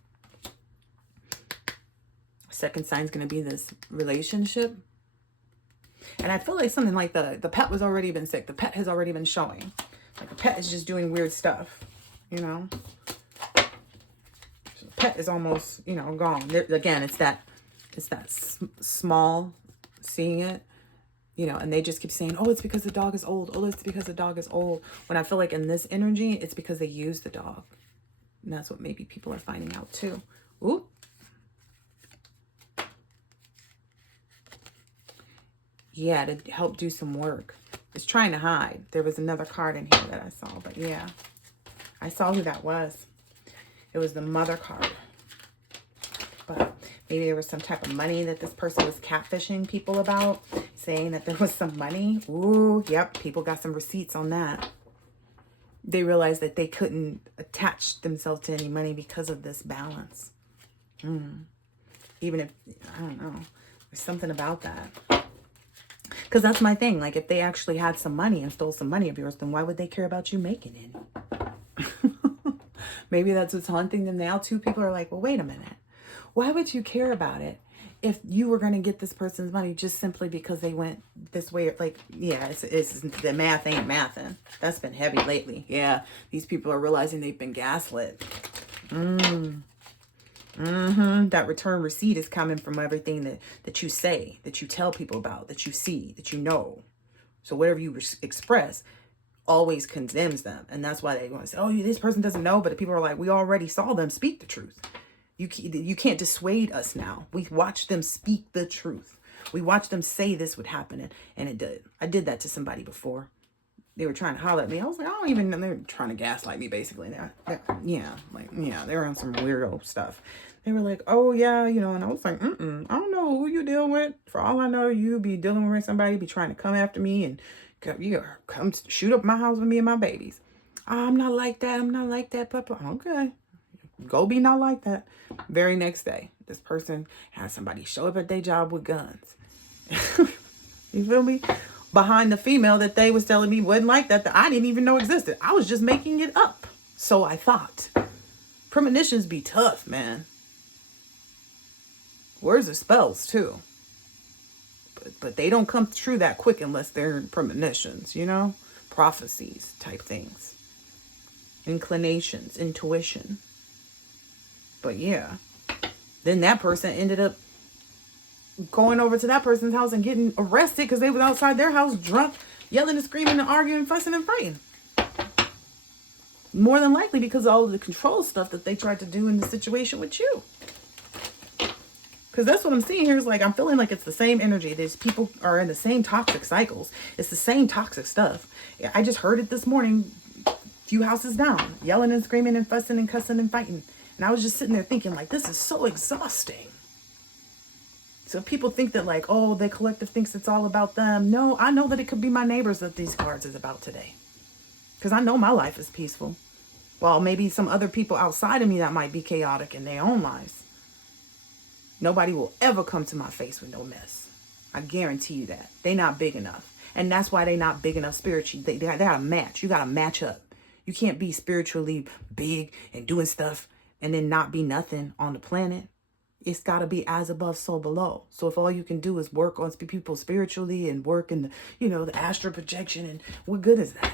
Second sign is going to be this relationship. And I feel like something like the pet was already been sick. The pet has already been showing. Like the pet is just doing weird stuff, you know. So the pet is almost, you know, gone. Again, it's that small, seeing it, you know, and they just keep saying, oh, it's because the dog is old. Oh, it's because the dog is old. When I feel like in this energy, it's because they use the dog. And that's what maybe people are finding out too. Ooh. Yeah, to help do some work. It's trying to hide. There was another card in here that I saw, but yeah. I saw who that was. It was the mother card. But maybe there was some type of money that this person was catfishing people about, saying that there was some money. Ooh, yep, people got some receipts on that. They realized that they couldn't attach themselves to any money because of this balance. Even if, I don't know, there's something about that. Because that's my thing. Like, if they actually had some money and stole some money of yours, then why would they care about you making any? Maybe that's what's haunting them now, too. People are like, well, wait a minute. Why would you care about it if you were going to get this person's money just simply because they went this way? Like, yeah, it's the math ain't mathin'. That's been heavy lately. Yeah, these people are realizing they've been gaslit. That return receipt is coming from everything that you say, that you tell people about, that you see, that you know. So whatever you express always condemns them. And that's why they're going to say, oh, this person doesn't know. But people are like, we already saw them speak the truth. You can't dissuade us now. We watched them speak the truth. We watched them say this would happen. And it did. I did that to somebody before. They were trying to holler at me. I was like, I don't even know. They're trying to gaslight me, basically. They were on some weirdo stuff. They were like, oh, yeah, you know, and I was like, I don't know who you deal with. For all I know, you be dealing with somebody, be trying to come after me and you come shoot up my house with me and my babies. I'm not like that. I'm not like that, Papa. Okay. Go be not like that. Very next day, this person had somebody show up at their job with guns. You feel me? Behind the female that they was telling me wasn't like that I didn't even know existed. I was just making it up. So I thought. Premonitions be tough, man. Words are spells, too. But they don't come true that quick unless they're premonitions, you know? Prophecies type things. Inclinations, intuition. But yeah. Then that person ended up going over to that person's house and getting arrested because they was outside their house drunk, yelling and screaming and arguing, fussing and fighting. More than likely because of all of the control stuff that they tried to do in the situation with you. Because that's what I'm seeing here is like, I'm feeling like it's the same energy. These people are in the same toxic cycles. It's the same toxic stuff. I just heard it this morning, a few houses down, yelling and screaming and fussing and cussing and fighting. And I was just sitting there thinking like, this is so exhausting. So people think that like, oh, the collective thinks it's all about them. No, I know that it could be my neighbors that these cards is about today. Because I know my life is peaceful. While maybe some other people outside of me that might be chaotic in their own lives. Nobody will ever come to my face with no mess. I guarantee you that. They not big enough. And that's why they not big enough spiritually. They got to match. You got to match up. You can't be spiritually big and doing stuff and then not be nothing on the planet. It's got to be as above, so below. So if all you can do is work on people spiritually and work in the, you know, the astral projection, and what good is that?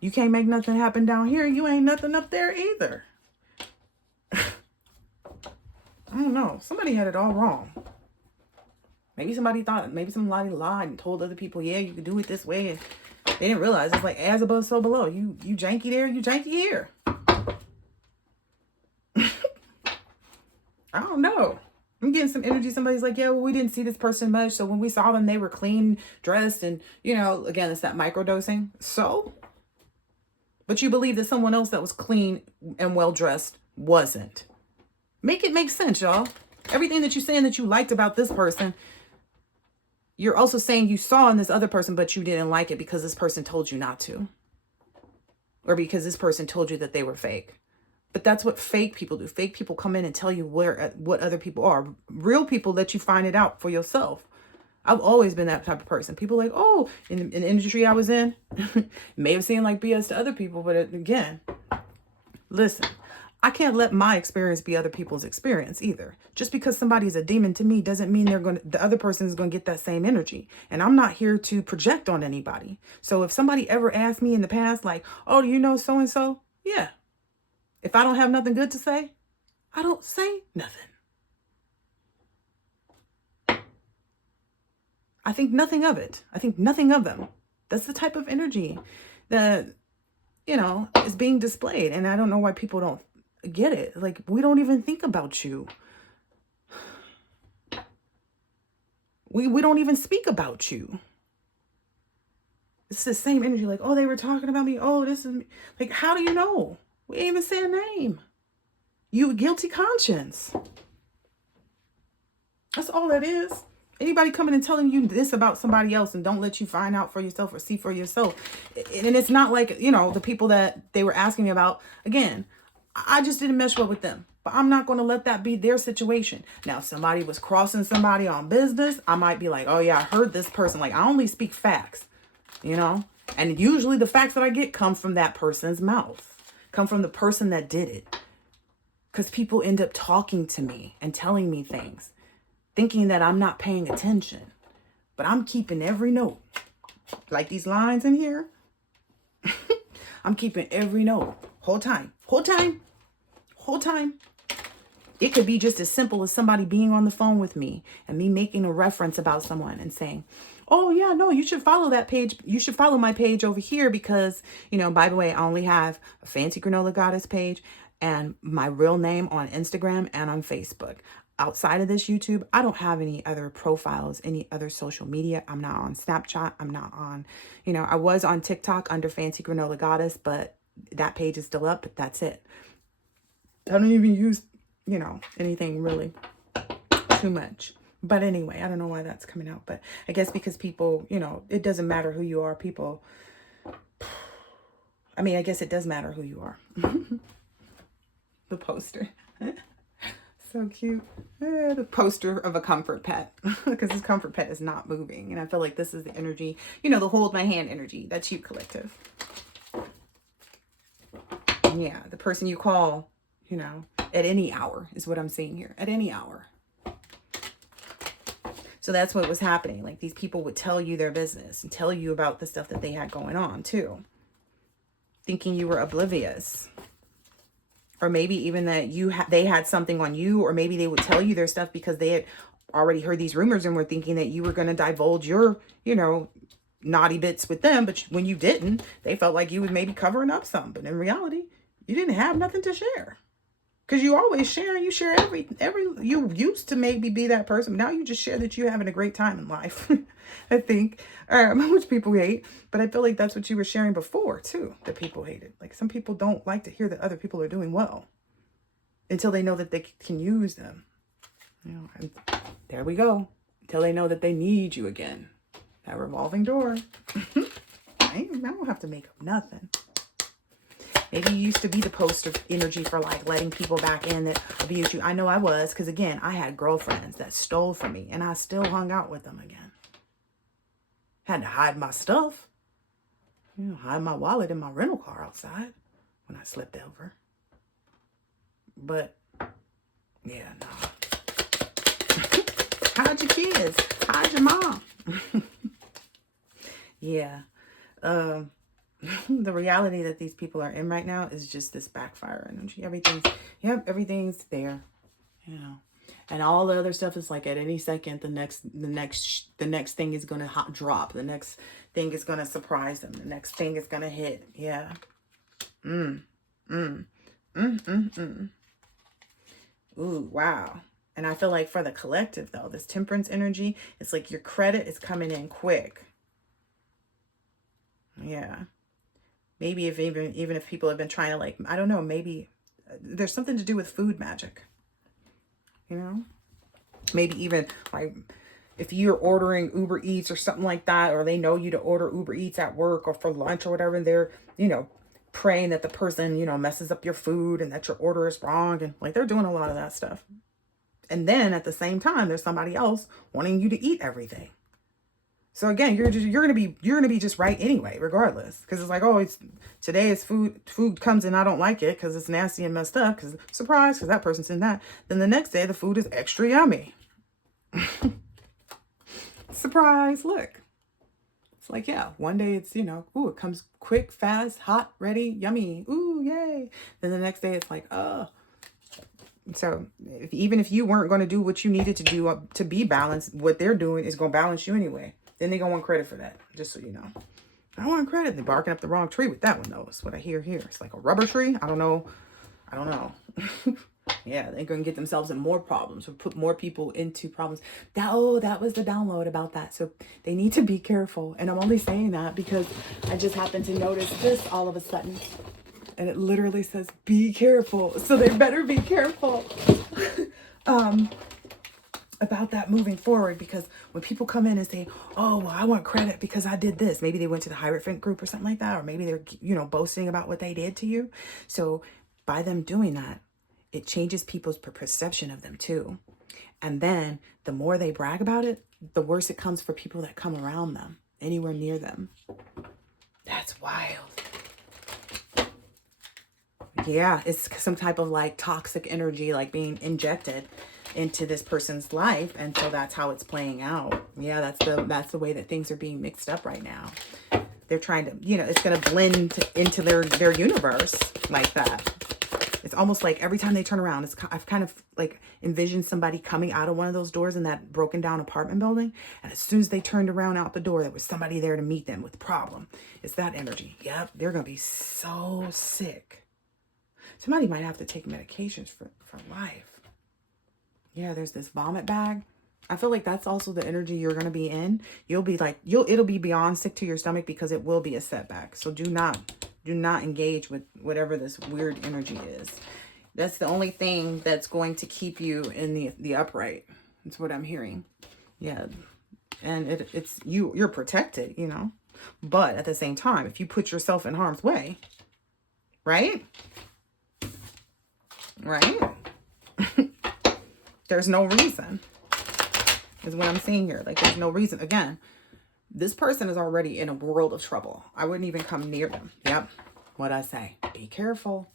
You can't make nothing happen down here. You ain't nothing up there either. I don't know. Somebody had it all wrong. Maybe somebody lied and told other people, yeah, you can do it this way. And they didn't realize it's like as above, so below. You janky there, you janky here. I don't know. I'm getting some energy. Somebody's like, yeah, well, we didn't see this person much. So when we saw them, they were clean, dressed. And, you know, again, it's that microdosing. So, but you believe that someone else that was clean and well-dressed wasn't. Make it make sense, y'all. Everything that you're saying that you liked about this person, you're also saying you saw in this other person, but you didn't like it because this person told you not to. Or because this person told you that they were fake. But that's what fake people do. Fake people come in and tell you what other people are. Real people let you find it out for yourself. I've always been that type of person. People like, oh, in the industry I was in, may have seemed like BS to other people. But again, listen, I can't let my experience be other people's experience either. Just because somebody's a demon to me doesn't mean the other person is going to get that same energy. And I'm not here to project on anybody. So if somebody ever asked me in the past, like, oh, do you know so-and-so? Yeah. If I don't have nothing good to say, I don't say nothing. I think nothing of it. I think nothing of them. That's the type of energy that, you know, is being displayed. And I don't know why people don't get it. Like, we don't even think about you. We don't even speak about you. It's the same energy. Like, oh, they were talking about me. Oh, this is me. Like, how do you know? We ain't even say a name. You guilty conscience. That's all that is. Anybody coming and telling you this about somebody else and don't let you find out for yourself or see for yourself. And it's not like, you know, the people that they were asking me about. Again, I just didn't mesh well with them. But I'm not going to let that be their situation. Now, if somebody was crossing somebody on business, I might be like, oh yeah, I heard this person. Like, I only speak facts, you know. And usually the facts that I get come from that person's mouth. Come from the person that did it. Because people end up talking to me and telling me things, thinking that I'm not paying attention. But I'm keeping every note. Like these lines in here. I'm keeping every note. Whole time. Whole time. Whole time. It could be just as simple as somebody being on the phone with me and me making a reference about someone and saying, oh yeah, no, you should follow that page. You should follow my page over here because, you know, by the way, I only have a Fancy Granola Goddess page and my real name on Instagram and on Facebook. Outside of this YouTube, I don't have any other profiles, any other social media. I'm not on Snapchat. I'm not on, you know, I was on TikTok under Fancy Granola Goddess, but that page is still up, but that's it. I don't even use, you know, anything really too much. But anyway, I don't know why that's coming out. But I guess because people, you know, it doesn't matter who you are. People, I mean, I guess it does matter who you are. The poster. So cute. The poster of a comfort pet. Because this comfort pet is not moving. And I feel like this is the energy, you know, the hold my hand energy. That's you, collective. Yeah, the person you call, you know, at any hour is what I'm seeing here. At any hour. So that's what was happening. Like these people would tell you their business and tell you about the stuff that they had going on too. Thinking you were oblivious. Or maybe even that they had something on you, or maybe they would tell you their stuff because they had already heard these rumors and were thinking that you were going to divulge your, you know, naughty bits with them. But when you didn't, they felt like you was maybe covering up something. But in reality, you didn't have nothing to share. Because you always share, you share you used to maybe be that person. But now you just share that you're having a great time in life, I think. Which people hate. But I feel like that's what you were sharing before, too, that people hated. Like some people don't like to hear that other people are doing well until they know that they can use them. You know, and there we go. Until they know that they need you again. That revolving door. I don't have to make up nothing. Maybe you used to be the poster energy for like letting people back in that abused you. I know I was, because again, I had girlfriends that stole from me and I still hung out with them again. Had to hide my stuff. You know, hide my wallet in my rental car outside when I slept over. But yeah, no. Hide your kids. Hide your mom. Yeah. The reality that these people are in right now is just this backfire energy. Everything's there, you know. And all the other stuff is like at any second, the next thing is going to hot drop. The next thing is going to surprise them. The next thing is going to hit. Yeah. Mm. Mm. Mm. Mm. Mm. Ooh, wow. And I feel like for the collective though, this temperance energy, it's like your credit is coming in quick. Yeah. Maybe if even if people have been trying to, like, I don't know, maybe there's something to do with food magic. You know? Maybe even like if you're ordering Uber Eats or something like that, or they know you to order Uber Eats at work or for lunch or whatever, and they're, you know, praying that the person, you know, messes up your food and that your order is wrong. And like they're doing a lot of that stuff. And then at the same time, there's somebody else wanting you to eat everything. So again, you're gonna be just right anyway, regardless, because it's like, oh, today is food comes and I don't like it because it's nasty and messed up, because surprise, because that person's in that. Then the next day the food is extra yummy. Surprise! Look, it's like, yeah, one day it's, you know, ooh, it comes quick, fast, hot, ready, yummy, ooh, yay. Then the next day it's like, oh. So even if you weren't going to do what you needed to do to be balanced, what they're doing is going to balance you anyway. Then they're going to want credit for that, just so you know. I want credit. They're barking up the wrong tree with that one, though. That's what I hear here. It's like a rubber tree. I don't know. Yeah, they're going to get themselves in more problems or put more people into problems. That was the download about that. So they need to be careful. And I'm only saying that because I just happened to notice this all of a sudden. And it literally says, be careful. So they better be careful about that moving forward. Because when people come in and say, oh, well, I want credit because I did this. Maybe they went to the Hierophant group or something like that. Or maybe they're, you know, boasting about what they did to you. So by them doing that, it changes people's perception of them too. And then the more they brag about it, the worse it comes for people that come around them, anywhere near them. That's wild. Yeah, it's some type of like toxic energy, like being injected into this person's life, and so that's how it's playing out. Yeah, that's the way that things are being mixed up right now. They're trying to, you know, it's going to blend into their universe like that. It's almost like every time they turn around, I've kind of like envisioned somebody coming out of one of those doors in that broken down apartment building, and as soon as they turned around out the door, there was somebody there to meet them with a problem. It's that energy. Yep, they're going to be so sick. Somebody might have to take medications for life. Yeah, there's this vomit bag. I feel like that's also the energy you're going to be in. You'll be like, it'll be beyond sick to your stomach because it will be a setback. So do not engage with whatever this weird energy is. That's the only thing that's going to keep you in the upright. That's what I'm hearing. Yeah. And it's you're protected, you know. But at the same time, if you put yourself in harm's way, right? Right? There's no reason, is what I'm seeing here. Like, there's no reason. Again, this person is already in a world of trouble. I wouldn't even come near them. Yep. What I say. Be careful.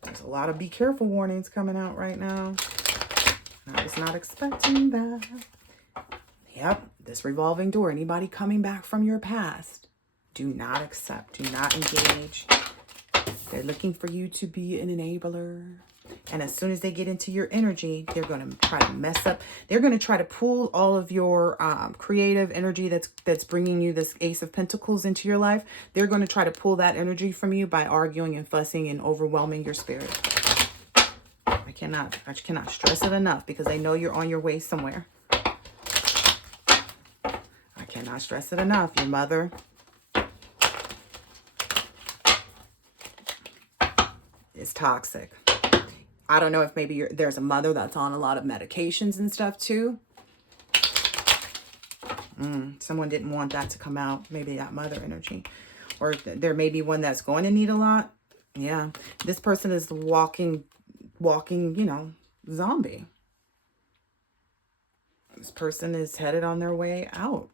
There's a lot of be careful warnings coming out right now. I was not expecting that. Yep. This revolving door. Anybody coming back from your past, do not accept. Do not engage. They're looking for you to be an enabler. And as soon as they get into your energy, they're going to try to mess up. They're going to try to pull all of your creative energy that's bringing you this Ace of Pentacles into your life. They're going to try to pull that energy from you by arguing and fussing and overwhelming your spirit. I cannot stress it enough because I know you're on your way somewhere. I cannot stress it enough. Your mother is toxic. I don't know if maybe there's a mother that's on a lot of medications and stuff too. Someone didn't want that to come out. Maybe that mother energy. Or there may be one that's going to need a lot. Yeah. This person is walking, you know, zombie. This person is headed on their way out.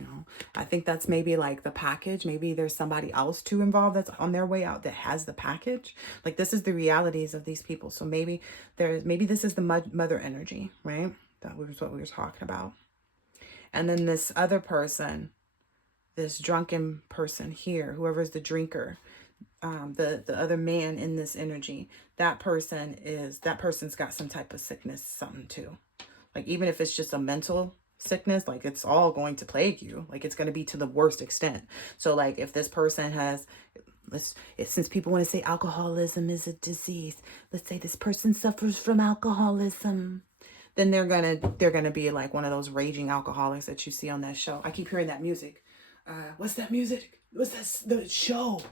You know, I think that's maybe like the package. Maybe there's somebody else too involved that's on their way out that has the package. Like, this is the realities of these people. So maybe this is the mother energy, right? That was what we were talking about. And then this other person this drunken person here, whoever's the drinker, the other man in this energy, that person's got some type of sickness, something too. Like, even if it's just a mental sickness, like, it's all going to plague you. Like, it's going to be to the worst extent. So, like, if this person has, since people want to say alcoholism is a disease, let's say this person suffers from alcoholism, then they're gonna be like one of those raging alcoholics that you see on that show. I keep hearing that music. What's that music? What's that? The show,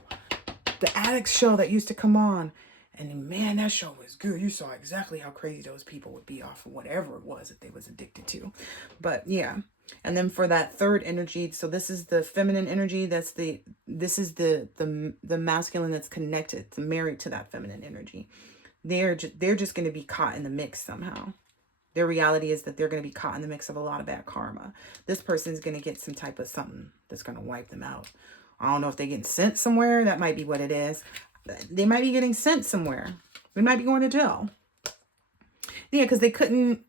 the addict show that used to come on. And man, that show was good. You saw exactly how crazy those people would be off of whatever it was that they was addicted to. But yeah. And then for that third energy, so this is the feminine energy. This is the masculine that's connected, it's married to that feminine energy. They're just going to be caught in the mix somehow. Their reality is that they're going to be caught in the mix of a lot of bad karma. This person's going to get some type of something that's going to wipe them out. I don't know if they're getting sent somewhere. That might be what it is. They might be getting sent somewhere. They might be going to jail. Yeah, because they couldn't,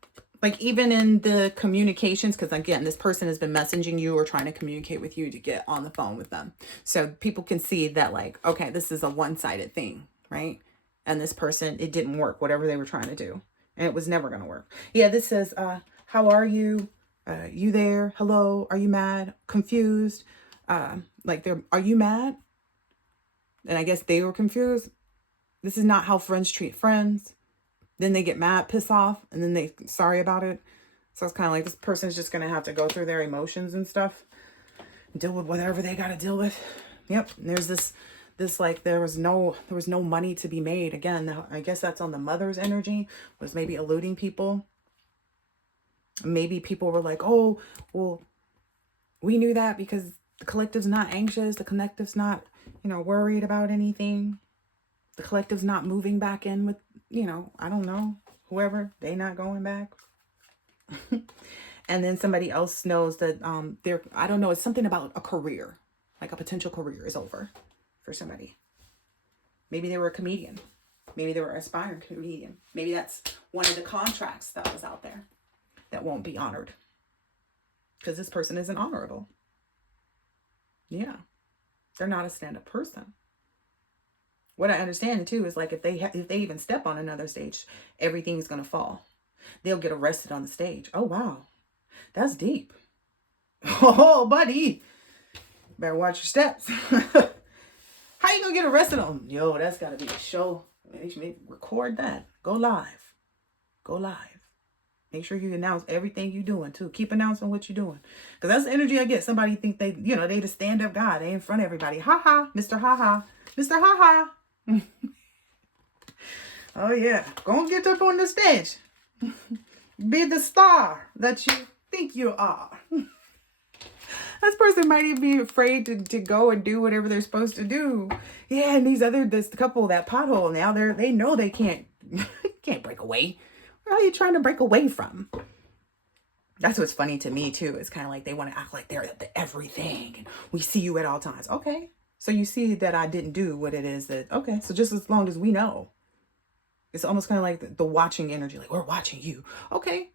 like, even in the communications, because again, this person has been messaging you or trying to communicate with you to get on the phone with them. So people can see that, like, okay, this is a one-sided thing, right? And this person, it didn't work, whatever they were trying to do. And it was never going to work. Yeah, this says, how are you? You there? Hello? Are you mad? Confused? Like, are you mad? And I guess they were confused. This is not how friends treat friends. Then they get mad, piss off, and then they sorry about it. So it's kind of like this person's just going to have to go through their emotions and stuff. Deal with whatever they got to deal with. Yep. And there's this like, there was no money to be made. Again, I guess that's on the mother's energy, was maybe eluding people. Maybe people were like, oh, well, we knew that because the collective's not anxious. The collective's not, worried about anything. The collective's not moving back in with, I don't know, whoever, they not going back. And then somebody else knows that I don't know, it's something about a career, like a potential career is over for somebody. Maybe they were a comedian. Maybe they were an aspiring comedian. Maybe that's one of the contracts that was out there that won't be honored because this person isn't honorable. Yeah. They're not a stand-up person. What I understand too is, like, if they even step on another stage, everything's going to fall. They'll get arrested on the stage. Oh, wow. That's deep. Oh, buddy. Better watch your steps. How you going to get arrested on? Yo, that's got to be a show. Record that. Go live. Go live. Make sure you announce everything you're doing too. Keep announcing what you're doing. Because that's the energy I get. Somebody think they the stand-up guy. They in front of everybody. Ha ha. Mr. Ha ha. Mr. Ha ha. Oh yeah. Go and get up on the stage. Be the star that you think you are. This person might even be afraid to go and do whatever they're supposed to do. Yeah, and this couple, that pothole, now they know they can't break away. Where are you trying to break away from? That's what's funny to me too. It's kind of like they want to act like they're the everything and we see you at all times. Okay. So you see that I didn't do what it is that, okay. So just as long as we know, it's almost kind of like the watching energy. Like, we're watching you. Okay.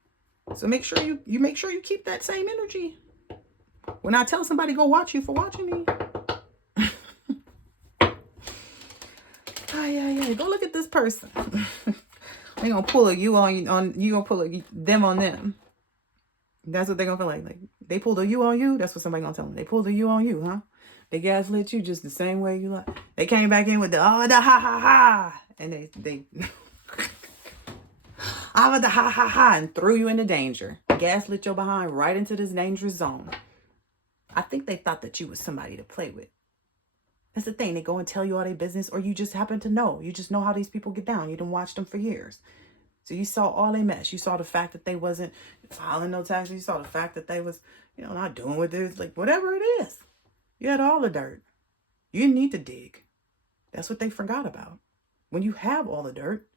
So make sure you keep that same energy. When I tell somebody go watch you for watching me. Yeah. Go look at this person. They gonna pull a you gonna pull them on them. That's what they gonna feel like. Like, they pulled a you on you. That's what somebody gonna tell them. They pulled a you on you, huh? They gaslit you just the same way you like. They came back in with the ha ha, and they the ha ha, and threw you into danger. Gaslit your behind right into this dangerous zone. I think they thought that you was somebody to play with. That's the thing. They go and tell you all their business, or you just happen to know. You just know how these people get down. You done watched them for years. So you saw all they mess. You saw the fact that they wasn't filing no taxes. You saw the fact that they was, not doing what this, like, whatever it is. You had all the dirt. You didn't need to dig. That's what they forgot about. When you have all the dirt,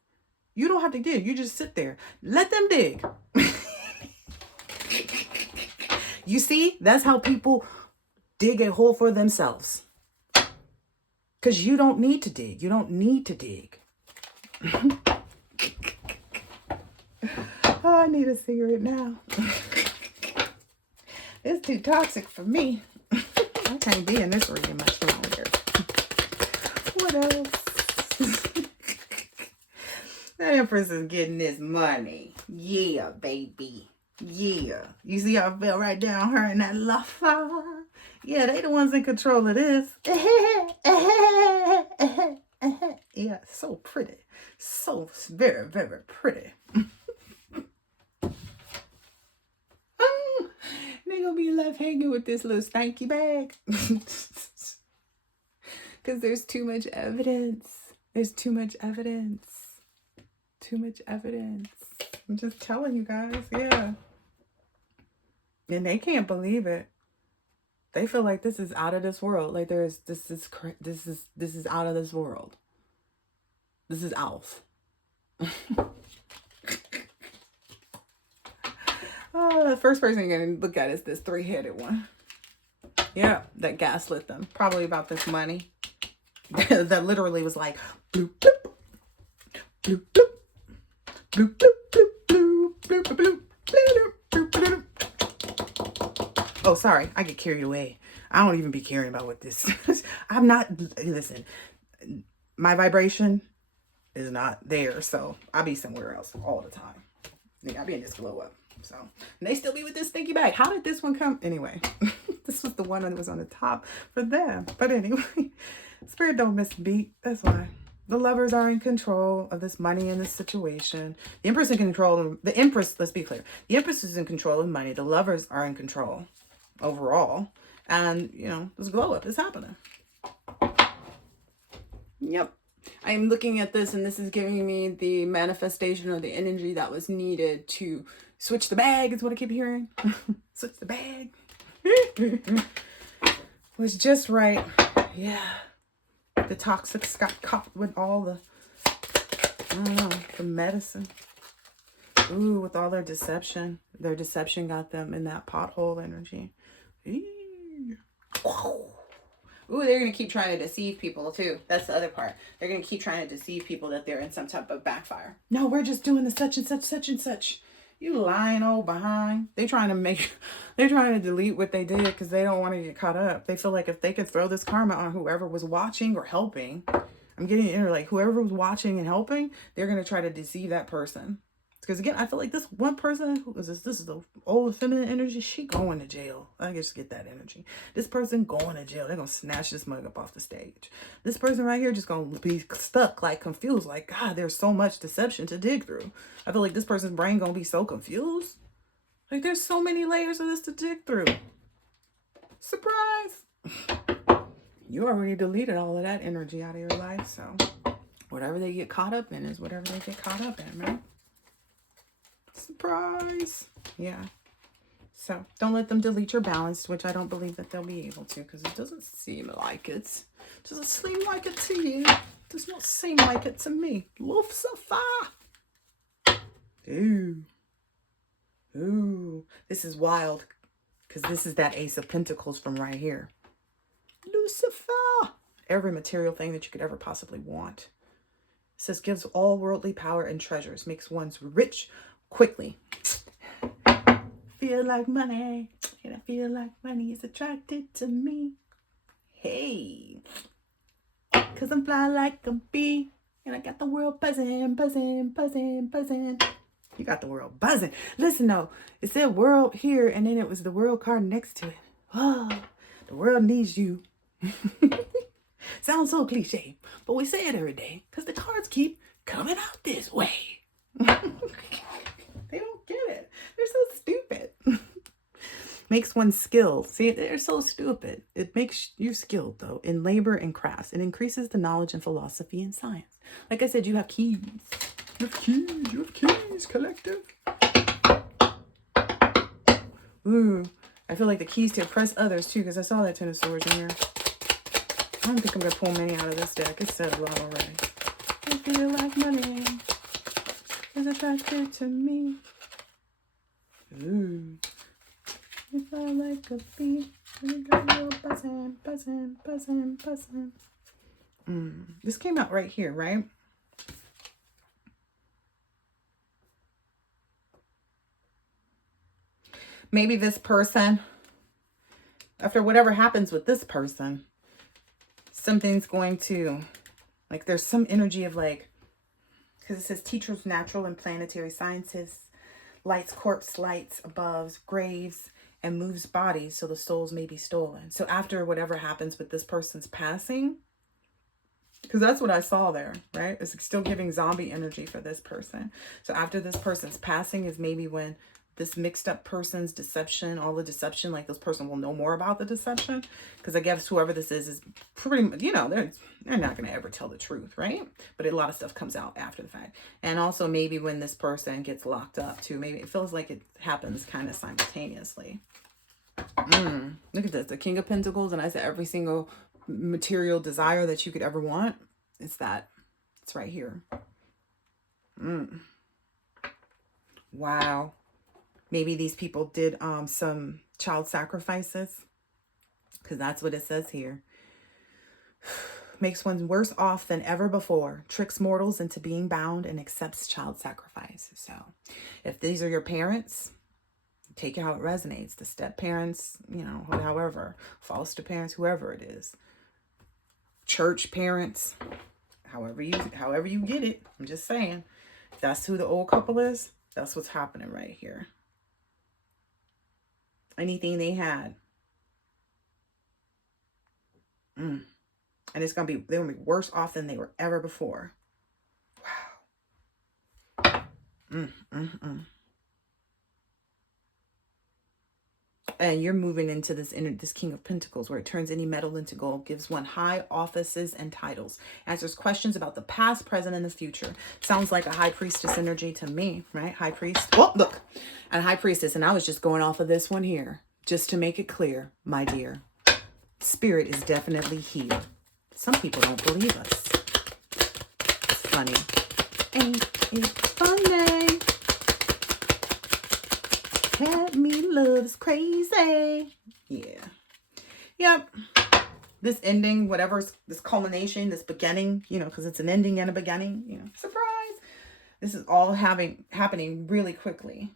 you don't have to dig. You just sit there. Let them dig. You see, that's how people dig a hole for themselves. Because you don't need to dig. You don't need to dig. Oh, I need a cigarette now. It's too toxic for me. I can't be in this reading much longer. What else? That Empress is getting this money. Yeah, baby. Yeah. You see how I fell right down her and that lava? Yeah, they the ones in control of this. Yeah, so pretty. So very, very pretty. They gonna be left hanging with this little stanky bag. Because there's too much evidence. There's too much evidence. Too much evidence. I'm just telling you guys, yeah. And they can't believe it. They feel like this is out of this world. Like this is out of this world. This is Alf. Oh, the first person you're gonna look at is this 3-headed one. Yeah, that gaslit them. Probably about this money. That literally was like bloop bloop bloop bloop bloop bloop bloop bloop bloop bloop bloop. Oh, sorry, I get carried away. I don't even be caring about what this is. I'm not, listen, my vibration is not there, so I'll be somewhere else all the time. I'll be in this glow up. So, and they still be with this stinky bag. How did this one come? Anyway, this was the one that was on the top for them. But anyway, Spirit don't miss a beat. That's why. The lovers are in control of this money and this situation. The Empress in control. The Empress, let's be clear. The Empress is in control of money. The lovers are in control overall. And, you know, this glow up is happening. Yep. I'm looking at this and this is giving me the manifestation or the energy that was needed to switch the bag is what I keep hearing. Switch the bag. Was just right. Yeah. The toxics got caught with all the, I don't know, the medicine. Ooh, with all their deception. Their deception got them in that pothole energy. Ooh, they're going to keep trying to deceive people too. That's the other part. They're going to keep trying to deceive people that they're in some type of backfire. No, we're just doing the such and such, such and such. You lying old behind. They're trying to delete what they did because they don't want to get caught up. They feel like if they could throw this karma on whoever was watching or helping, I'm getting it, like whoever was watching and helping, they're going to try to deceive that person. Because again, I feel like this one person, who is this? This is the old feminine energy. She going to jail. I just get that energy. This person going to jail. They're going to snatch this mug up off the stage. This person right here just going to be stuck, like confused. Like, God, there's so much deception to dig through. I feel like this person's brain going to be so confused. Like, there's so many layers of this to dig through. Surprise. You already deleted all of that energy out of your life. So whatever they get caught up in is whatever they get caught up in, right? Surprise. Yeah. So don't let them delete your balance, which I don't believe that they'll be able to because it doesn't seem like it. Doesn't seem like it to you. Does not seem like it to me. Lucifer. Ooh. Ooh. This is wild because this is that Ace of Pentacles from right here. Lucifer. Every material thing that you could ever possibly want. It says gives all worldly power and treasures. Makes one's rich quickly. Feel like money, and I feel like money is attracted to me. Hey, cause I'm fly like a bee, and I got the world buzzing, buzzing, buzzing, buzzing. You got the world buzzing. Listen though, it said world here, and then it was the world card next to it. Oh, the world needs you. Sounds so cliche, but we say it every day because the cards keep coming out this way. They don't get it. They're so stupid. Makes one skilled. See, they're so stupid. It makes you skilled, though, in labor and crafts. It increases the knowledge and philosophy and science. Like I said, you have keys. You have keys. You have keys, collective. Ooh. I feel like the keys to impress others, too, because I saw that Ten of Swords in here. I don't think I'm going to pull many out of this deck. It said a lot already. I feel like money is attracted to me. Ooh. If I like a bee, and got a little buzzing, buzzing, buzzing, buzzing. This came out right here, right? Maybe this person after whatever happens with this person, something's going to, like, there's some energy of like, because it says teachers, natural and planetary scientists, lights, corpse, lights, above, graves, and moves bodies so the souls may be stolen. So after whatever happens with this person's passing, because that's what I saw there, right? It's still giving zombie energy for this person. So after this person's passing is maybe when this mixed up person's deception, all the deception, like this person will know more about the deception. Because I guess whoever this is pretty much, you know, they're not going to ever tell the truth, right? But a lot of stuff comes out after the fact. And also maybe when this person gets locked up too, maybe it feels like it happens kind of simultaneously. Look at this, the King of Pentacles. And I said every single material desire that you could ever want, it's right here. Wow. Maybe these people did some child sacrifices, because that's what it says here. Makes one worse off than ever before, tricks mortals into being bound, and accepts child sacrifice. So if these are your parents, take it how it resonates. The step parents, you know, however, foster parents, whoever it is, church parents, however you get it. I'm just saying, if that's who the old couple is, that's what's happening right here. Anything they had. And it's they're gonna be worse off than they were ever before. Wow. And you're moving into this King of Pentacles, where it turns any metal into gold, gives one high offices and titles, answers questions about the past, present, and the future. Sounds like a high priestess energy to me, right? High priest. Oh, look, and high priestess. And I was just going off of this one here, just to make it clear, my dear. Spirit is definitely here. Some people don't believe us. It's funny. Ain't it funny? Cat me loves crazy. Yeah. Yep. This ending, whatever's this culmination, this beginning, you know, because it's an ending and a beginning, you know, surprise. This is all happening really quickly.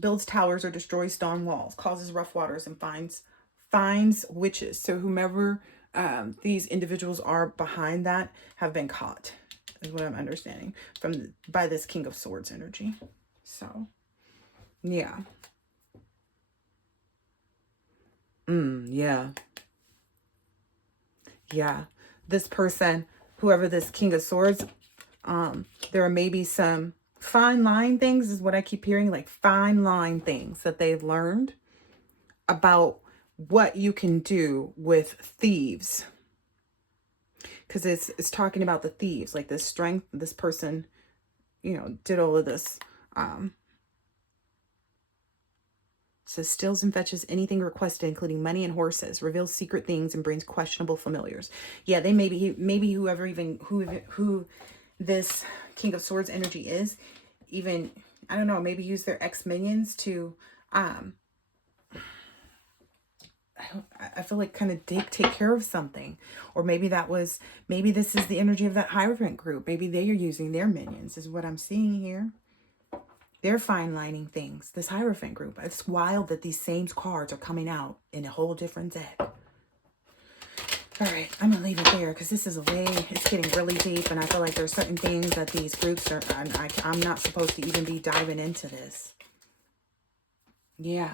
Builds towers or destroys stone walls, causes rough waters, and finds witches. So whomever these individuals are behind that have been caught, is what I'm understanding by this King of Swords energy. So, yeah. Yeah. Yeah. This person, whoever this King of Swords, there are maybe some fine line things, is what I keep hearing, like fine line things that they've learned about what you can do with thieves. Because it's talking about the thieves, like this strength, this person, you know, did all of this. Says steals and fetches anything requested, including money and horses, reveals secret things, and brings questionable familiars. Yeah, they maybe whoever even who this King of Swords energy is, even, I don't know, maybe use their ex-minions to I feel like kind of take care of something. Or maybe this is the energy of that Hierophant group. Maybe they are using their minions, is what I'm seeing here. They're fine lining things. This Hierophant group. It's wild that these same cards are coming out in a whole different deck. All right, I'm going to leave it there because this is it's getting really deep, and I feel like there's certain things that these groups are, I'm not supposed to even be diving into this. Yeah.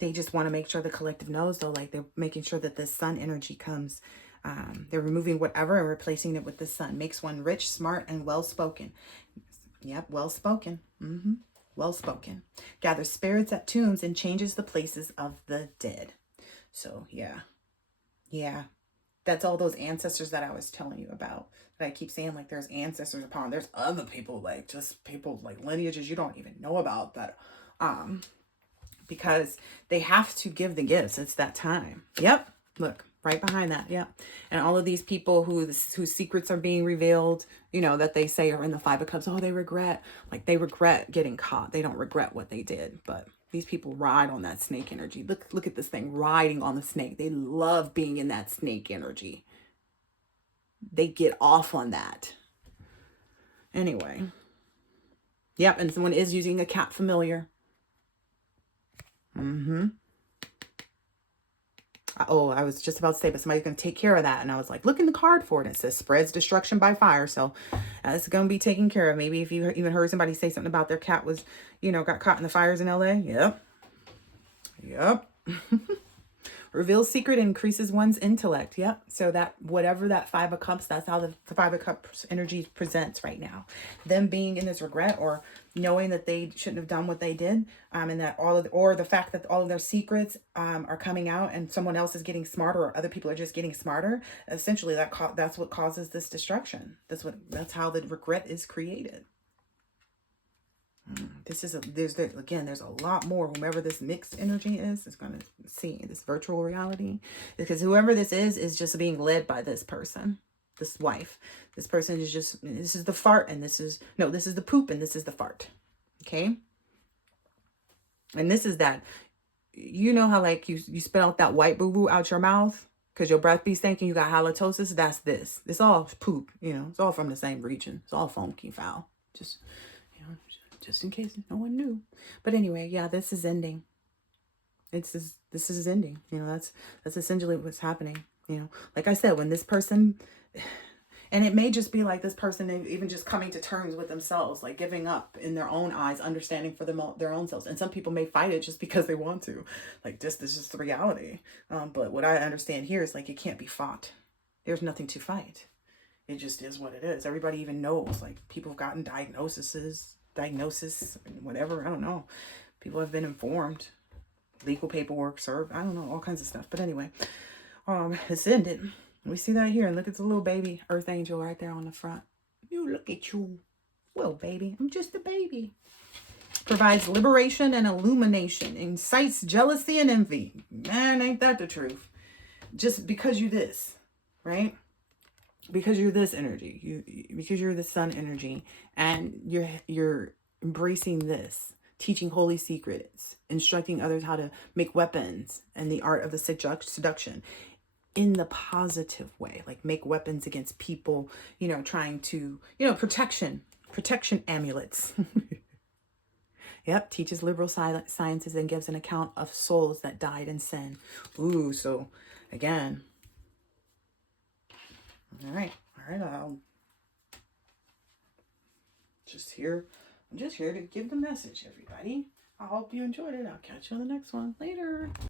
They just want to make sure the collective knows, though, like they're making sure that this sun energy comes. They're removing whatever and replacing it with the sun. Makes one rich, smart, and well-spoken. Yep, well-spoken. Well-spoken. Gathers spirits at tombs and changes the places of the dead. So, yeah. Yeah. That's all those ancestors that I was telling you about. That I keep saying, like, there's ancestors upon. There's other people, like, just people, like, lineages you don't even know about that, because they have to give the gifts. It's that time. Yep. Look, right behind that. Yep. And all of these people whose secrets are being revealed, you know, that they say are in the Five of Cups. Oh, they regret getting caught. They don't regret what they did. But these people ride on that snake energy. Look at this thing riding on the snake. They love being in that snake energy. They get off on that. Anyway. Yep, and someone is using a cat familiar. Oh, I was just about to say, but somebody's going to take care of that. And I was like, look in the card for it. And it says spreads destruction by fire. So it's going to be taken care of. Maybe if you even heard somebody say something about their cat was, got caught in the fires in LA. Yep. Yep. Reveals secret, increases one's intellect. Yep. So that whatever that Five of Cups, that's how the Five of Cups energy presents right now. Them being in this regret or knowing that they shouldn't have done what they did, and that or the fact that all of their secrets are coming out and someone else is getting smarter or other people are just getting smarter. Essentially, that's what causes this destruction. That's how the regret is created. There's a lot more. Whomever this mixed energy is going to see this virtual reality, because whoever this is just being led by this person, this wife. This person is just, this is the fart and this is the poop and this is the fart. Okay. And this is that, how like you spit out that white boo-boo out your mouth because your breath be stinking, you got halitosis. That's this. It's all poop, it's all from the same region. It's all funky foul. Just in case no one knew. But anyway, yeah, this is ending. This is ending. That's essentially what's happening. Like I said, when this person, and it may just be like this person even just coming to terms with themselves, like giving up in their own eyes, understanding for their own selves. And some people may fight it just because they want to. Like this is just the reality. But what I understand here is like it can't be fought. There's nothing to fight. It just is what it is. Everybody even knows. Like people have gotten diagnosis, whatever. I don't know. People have been informed. Legal paperwork served. I don't know. All kinds of stuff. But anyway, it's ended. We see that here. And look at the little baby earth angel right there on the front. You look at you. Well, baby, I'm just a baby. Provides liberation and illumination. Incites jealousy and envy. Man, ain't that the truth? Just because you this, right? Because you're this energy, because you're the sun energy, and you're embracing this, teaching holy secrets, instructing others how to make weapons and the art of the seduction in the positive way, like make weapons against people, trying to, protection amulets. Yep, teaches liberal sciences and gives an account of souls that died in sin. Ooh, so again. All right. I'm just here to give the message, everybody. I hope you enjoyed it. I'll catch you on the next one. Later.